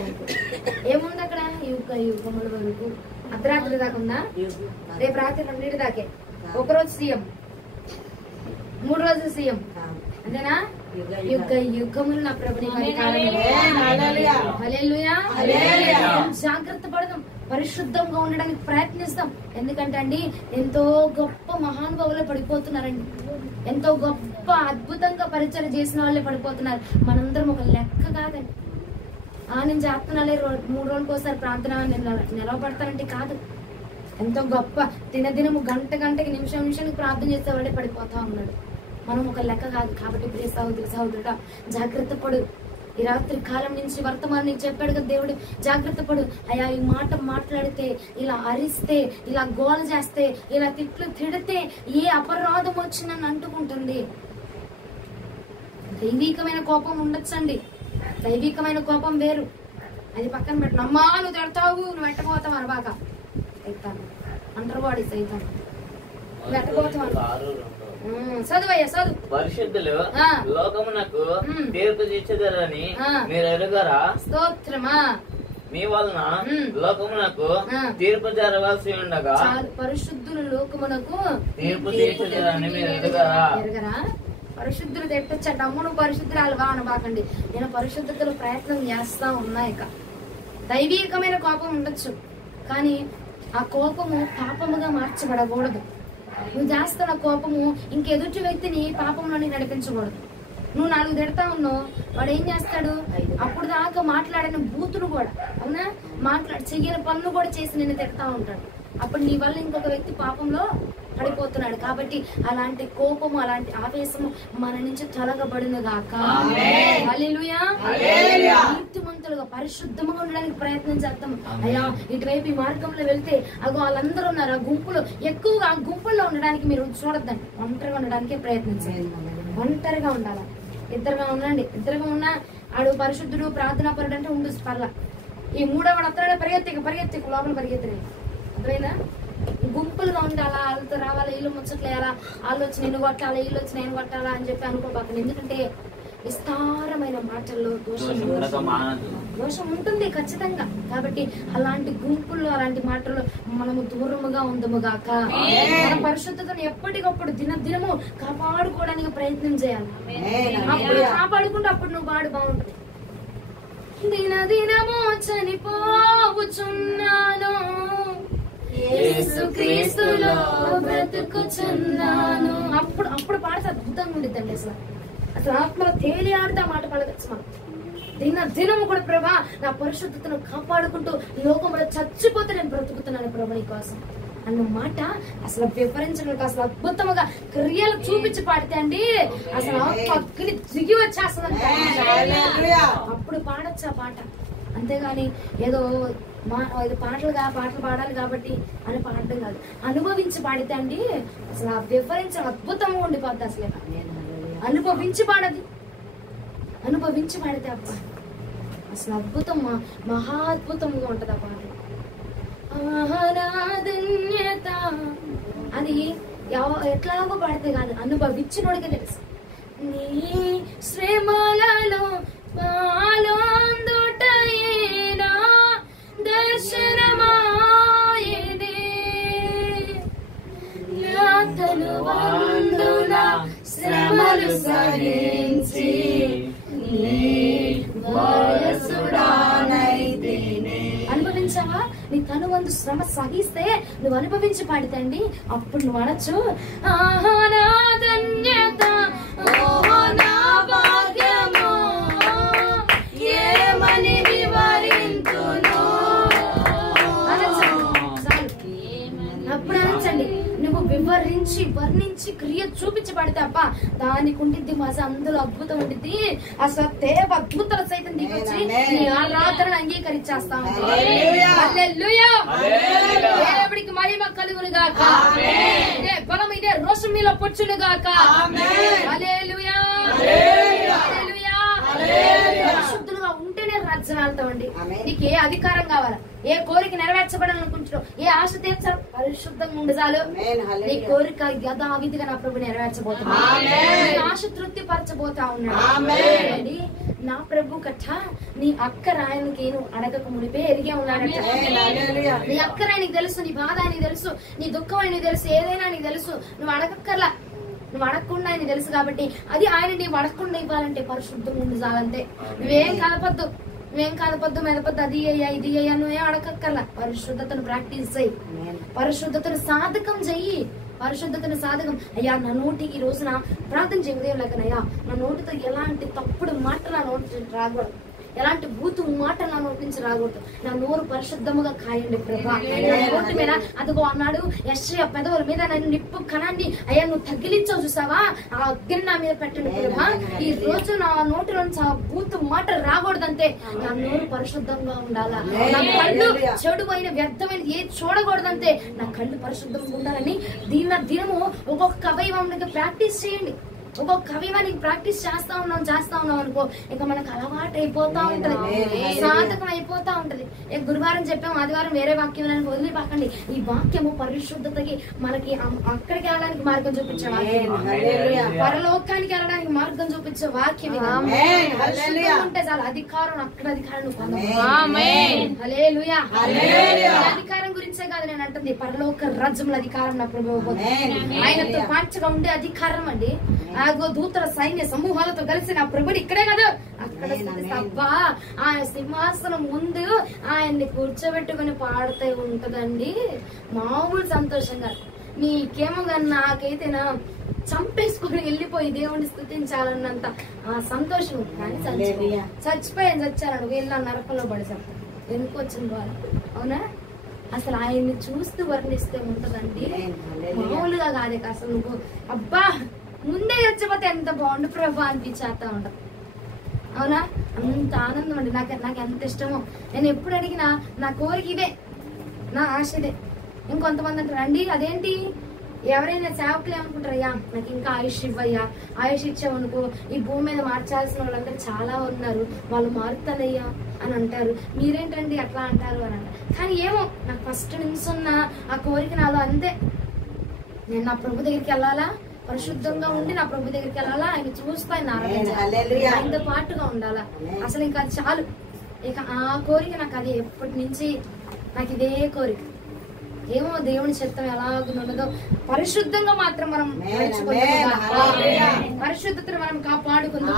ఏముంది అక్కడ? యుగ యుగముల వరకు. అర్ధరాత్రి దాకా ఉందా? రేపు రాత్రి 2 దాకే. ఒకరోజు సీఎం, 3 రోజులు సీఎం, అంతేనా? యుగ యుగములు నా ప్రభుని జాగ్రత్త పడదాం, పరిశుద్ధంగా ఉండడానికి ప్రయత్నిస్తాం. ఎందుకంటే అండి, ఎంతో గొప్ప మహానుభావులు పడిపోతున్నారండి, ఎంతో గొప్ప అద్భుతంగా పరిచయం చేసిన వాళ్ళే పడిపోతున్నారు. మనందరం ఒక లెక్క కాదండి. నేను చేస్తున్నాలే 3 రోజులకు ఒకసారి ప్రార్థన నిలవబడతానంటే కాదు. ఎంతో గొప్ప దినదినము గంటకి నిమిషానికి ప్రార్థన చేసేవాడే పడిపోతా ఉన్నాడు. మనం ఒక లెక్క కాదు. కాబట్టి ప్రియ సహోదరి సహోదరుడా, జాగ్రత్త పడు. ఈ రాత్రి కాలం నుంచి వర్తమానం చెప్పాడు కదా దేవుడు, జాగ్రత్త పడు. అయ్యా, ఈ మాట మాట్లాడితే, ఇలా అరిస్తే, ఇలా గోల చేస్తే, ఇలా తిట్లు తిడితే ఏ అపరాధం వచ్చి నన్ను అంటుకుంటుంది. దైవికమైన కోపం ఉండొచ్చండి, దైవికమైన కోపం వేరు. అది పక్కన పెట్టు. అమ్మా నువ్వు తిడతావు, నువ్వు ఎట్టపోతావు అనబాక. సైతాన్ అంటర్వాడి, సైతాన్ ఎట్టపోతావు. చదువయ్యా చదువు. పరిశుద్ధులు లోకమునకు తీర్పు తీర్చుదరని మీరు ఎరుగరా? స్తోత్రమా. మీ వలన లోకమునకు తీర్పు జరగాల్సి ఉండగా పరిశుద్ధులు లోకమునకు తీర్పు తీర్చుదరని మీరు ఎరుగరా? పరిశుద్ధులు తెట్టొచ్చండి. అమ్మును పరిశుద్ధురాలువా అనబాకండి. నేను పరిశుద్ధతలు ప్రయత్నం చేస్తా ఉన్నా. ఇక దైవీకమైన కోపం ఉండొచ్చు, కానీ ఆ కోపము పాపముగా మార్చబడకూడదు. నువ్వు చేస్తున్న కోపము ఇంకెదుటి వ్యక్తిని పాపంలోని నడిపించకూడదు. నువ్వు 4 తిడతా ఉన్నావు, వాడు ఏం చేస్తాడు? అప్పుడు దాకా మాట్లాడిన బూతులు కూడా, అవునా, చెయ్యని పనులు కూడా చేసి నిన్ను తిడతా ఉంటాడు. అప్పుడు నీ వల్ల ఇంకొక వ్యక్తి పాపంలో పడిపోతున్నాడు. కాబట్టి అలాంటి కోపము, అలాంటి ఆవేశము మన నుంచి తొలగబడును గాక. హల్లెలూయా. నీతిమంతులుగా పరిశుద్ధంగా ఉండడానికి ప్రయత్నం చేద్దాం. అయ్యా, ఇటువైపు ఈ మార్గంలో వెళ్తే అగో వాళ్ళందరూ ఉన్నారు, ఆ గుంపులు, ఎక్కువగా ఆ గుంపుల్లో ఉండడానికి మీరు చూడొద్దండి. ఒంటరిగా ఉండడానికే ప్రయత్నించండి. ఒంటరిగా ఉండాలి. ఇద్దరుగా ఉండండి. ఇద్దరుగా ఉన్నా ఆడు పరిశుద్ధుడు, ప్రార్థనా పరుడు అంటే ఉండు పర్లా. ఈ మూడోవాడు అత్తడే పరిగెత్తి లోపల పరిగెత్తినాయి. అర్థమైనా? గుంపులుగా ఉండాలా, వాళ్ళతో రావాలా, ఇల్లు ముచ్చట్లేయాలా, వాళ్ళు వచ్చి నేను కొట్టాలా, ఇల్లు వచ్చి నేను కొట్టాలా అని చెప్పి అనుకోబాకండి. ఎందుకంటే విస్తారమైన మాటల్లో దోషం ఉంటుంది ఖచ్చితంగా. కాబట్టి అలాంటి గుంపుల్లో, అలాంటి మాటల్లో మనము దూరముగా ఉందముగాక. మన పరిశుద్ధతను ఎప్పటికప్పుడు దినదినము కాపాడుకోవడానికి ప్రయత్నం చేయాలి. అప్పుడు కాపాడుకుంటే అప్పుడు నువ్వు బాగుంటుంది. దినదినము చనిపోవచ్చున్నాను, యేసుక్రీస్తులో బ్రతుకుచున్నాను. అప్పుడు పాడితే అద్భుతంగా ఉండిద్దండి. అసలు ఆత్మలో తేలి ఆడుతా మాట పడగచ్చు. మనం దినము కూడా ప్రభా నా పరిశుద్ధతను కాపాడుకుంటూ లోకంలో చచ్చిపోతే నేను బ్రతుకుతున్నాను ప్రభా నీ కోసం అన్న మాట అసలు వివరించడానికి అసలు అద్భుతంగా క్రియలు చూపించి పాడితే అండి అసలు అగ్ని దిగి వచ్చేస్తుంది. అప్పుడు పాడొచ్చు ఆ పాట. అంతేగాని ఏదో పాటలు పాడాలి కాబట్టి అని పాడడం కాదు. అనుభవించి పాడితే అండి అసలు ఆ వివరించడం అద్భుతంగా ఉండిపోద్ది. అసలు అనుభవించి పాడితే అబ్బా అసలు అద్భుతం, మహా అద్భుతంగా ఉంటది ఆ పాట. ఆరాధన్యత అది ఎట్లాగో పాడితే కాదు, అనుభవించినోడికే తెలుసు. నీ శ్రమలలో పాలొందుటయేనా దర్శనమాయెనే, యాతను వందున శ్రమలు సహించి అనుభవించావా? నీ తనువందు శ్రమ సహిస్తే నువ్వు అనుభవించి పాడితండి. అప్పుడు నువ్వు అనొచ్చు ఆహారాధన్యత ఏమని వివరించును అప్పుడు అనొచ్చండి. నువ్వు వర్ణించి క్రియ చూపించి పడితే అబ్బా దానికి ఉండిద్ది మజా, అందులో అద్భుతం ఉండిద్ది. అసలు దేవ అద్భుతాల సైతం దిగొచ్చి నీ ఆరాధన అంగీకరించేస్తా ఉంటాడు. దేవుడికి మహిమ కలుగును గాక. ఇదే బలం, ఇదే రోషం మీలో పొచ్చును గాక. హల్లెలూయా. పరిశుద్ధులుగా ఉంటేనే రాజ్యం వెళ్తామండి. నీకు ఏ అధికారం కావాలా, ఏ కోరిక నెరవేర్చబడాలనుకుంటున్నావు, ఏ ఆశ తీర్చాలి, పరిశుద్ధంగా ఉండి చాలు. నీ కోరిక యథావిధిగా నా ప్రభు నెరవేర్చబోతున్నా, ఆశ తృప్తి పరచబోతా ఉన్నాడు. నా ప్రభు కట్ట నీ అక్కర ఆయనకి నువ్వు అడగక మునిపే ఎరిగే ఉన్నాడట. నీ అక్కర ఆయనకి తెలుసు, నీ బాధ ఆయనకి తెలుసు, నీ దుఃఖం ఆయనకి తెలుసు, ఏదైనా నీకు తెలుసు. నువ్వు అడగక్కర్లా, నువ్వు అడగకుండా ఆయన తెలుసు. కాబట్టి అది ఆయన నీవు అడగకుండా ఇవ్వాలంటే పరిశుద్ధంగా ఉండి చాలంతే. నువ్వేం కలపొద్దు, మెదపొద్దు, అది అయ్యా ఇది అయ్యా, నువ్వేం అడగక్కర్లా. పరిశుద్ధతను ప్రాక్టీస్ చెయ్యి, పరిశుద్ధతను సాధకం చెయ్యి. పరిశుద్ధతను సాధకం. అయ్యా నా నోటికి ఈ రోజున ప్రార్థన చేయ ఉదయం లేకనయ్యా నా నోటితో ఎలాంటి తప్పుడు మాటలు నా నోటి రాకూడదు, ఎలాంటి బూతు మాటలు నా నోటి నుంచి రాకూడదు. నా నోరు పరిశుద్ధముగా కాయండి ప్రభా. నోటి మీద అదిగో అన్నాడు యెషయా, పెదవుల మీద నన్ను నిప్పు కణాన్ని అయ్యా నువ్వు తగిలించావు చూసావా, ఆ అగ్ని నా మీద పెట్టండి ప్రభా. ఈ రోజు నా నోటిలోంచి ఆ బూతు మాట రాకూడదంటే నా నోరు పరిశుద్ధంగా ఉండాలా. నా కళ్ళు చెడు అయిన వ్యర్థమైన ఏది చూడకూడదంటే నా కళ్ళు పరిశుద్ధంగా ఉండాలని దినము ఒక్కొక్క అవయవానికి ప్రాక్టీస్ చేయండి. ఒక్కొక్క అవయవానికి ప్రాక్టీస్ చేస్తా ఉన్నాం అనుకో ఇక మనకు అలవాటు అయిపోతా ఉంటది, సాధకం అయిపోతా ఉంటది. గురువారం చెప్పాం, ఆదివారం వేరే వాక్యం వదిలిపాకండి. ఈ వాక్యము పరిశుద్ధతకి మనకి అక్కడికి వెళ్ళడానికి మార్గం చూపించే వాక్యం, పరలోకానికి వెళ్ళడానికి మార్గం చూపించే వాక్యం. ఉంటే చాలా అధికారం, అక్కడ అధికారం హల్లెలూయా. అధికారం గురించే కాదు నేను అంటుంది, పరలోక రాజ్యముల అధికారం నా ప్రభువు ఆయనతో పాంచగా ఉండే అధికారం అండి. దూతల సైన్య సమూహాలతో కలిసి నా ప్రభుని ఇక్కడే కదా అక్కడ అబ్బా ఆ సింహాసనం ముందు ఆయన్ని కూర్చోబెట్టుకుని పాడితే ఉంటదండి మామూలు సంతోషంగా. నీకేమో కానీ నాకైతేనా చంపేసుకొని వెళ్ళిపోయి దేవుడిని స్తుతించాలన్నంత సంతోషం. కానీ చచ్చిపోయాను, చచ్చాను, వీళ్ళ నరకంలో పడిసాం. ఎందుకు వచ్చింది వాళ్ళు? అవునా? అసలు ఆయన్ని చూస్తూ వర్ణిస్తే ఉంటదండి, మామూలుగా కాదే. అసలు నువ్వు అబ్బా ముందే చచ్చిపోతే ఎంత బాగుండు ప్రభా అనిపించేస్తా ఉండదు. అవునా? అంత ఆనందం అండి. నాకు ఎంత ఇష్టమో. నేను ఎప్పుడు అడిగినా నా కోరిక ఇదే, నా ఆశ ఇదే. ఇంకొంతమంది అంటారు, అండి అదేంటి ఎవరైనా సేవకులు ఏమనుకుంటారయ్యా, నాకు ఇంకా ఆయుష్ ఇవ్వయ్యా, ఆయుష్ ఇచ్చావనుకో ఈ భూమి మీద మార్చాల్సిన వాళ్ళందరూ చాలా ఉన్నారు, వాళ్ళు మారుతారయ్యా అని అంటారు. మీరేంటండి అట్లా అంటారు అని అంటారు. కానీ ఏమో నాకు ఫస్ట్ నుంచి ఉన్న ఆ కోరిక నాలో అంతే. నేను నా ప్రభు దగ్గరికి వెళ్ళాలా, పరిశుద్ధంగా ఉండి నా ప్రభు దగ్గరికి వెళ్ళాలా, ఆయన చూస్తా, ఆయన ఆరాధించాలి, ఆయనతో పాటుగా ఉండాలా. అసలు ఇంకా అది చాలు. ఇక ఆ కోరిక నాకు అది ఎప్పటి నుంచి నాకు ఇదే కోరిక. ఏమో దేవుని చిత్తం ఎలాగున్నదో పరిశుద్ధంగా మాత్రం మనం పరిశుద్ధతను మనం కాపాడుకుందాం.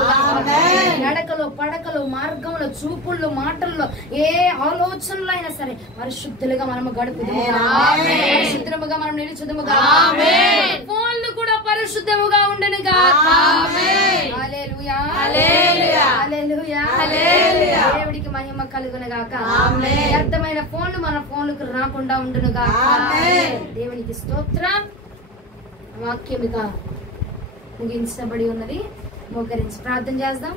నడకలో, పడకలో, మార్గంలో, చూపుల్లో, మాటల్లో, ఏ ఆలోచనలో అయినా సరే పరిశుద్ధులుగా మనము గడుపుదాము, పరిశుద్ధముగా మనం నిలుచుదుముగా. ఫోన్లు కూడా పరిశుద్ధముగా ఉండనుగా. హల్లెలూయా, హల్లెలూయా, హల్లెలూయా, హల్లెలూయా. దేవుడికి మహిమ కలుగునుగాక. వ్యర్థమైన ఫోన్లు మన ఫోన్లకు రాకుండా ఉండునుగా. దేవునికి స్తోత్రం. వాక్యముగా ముగించబడి ఉన్నది. మోకరించి ప్రార్థన చేద్దాం.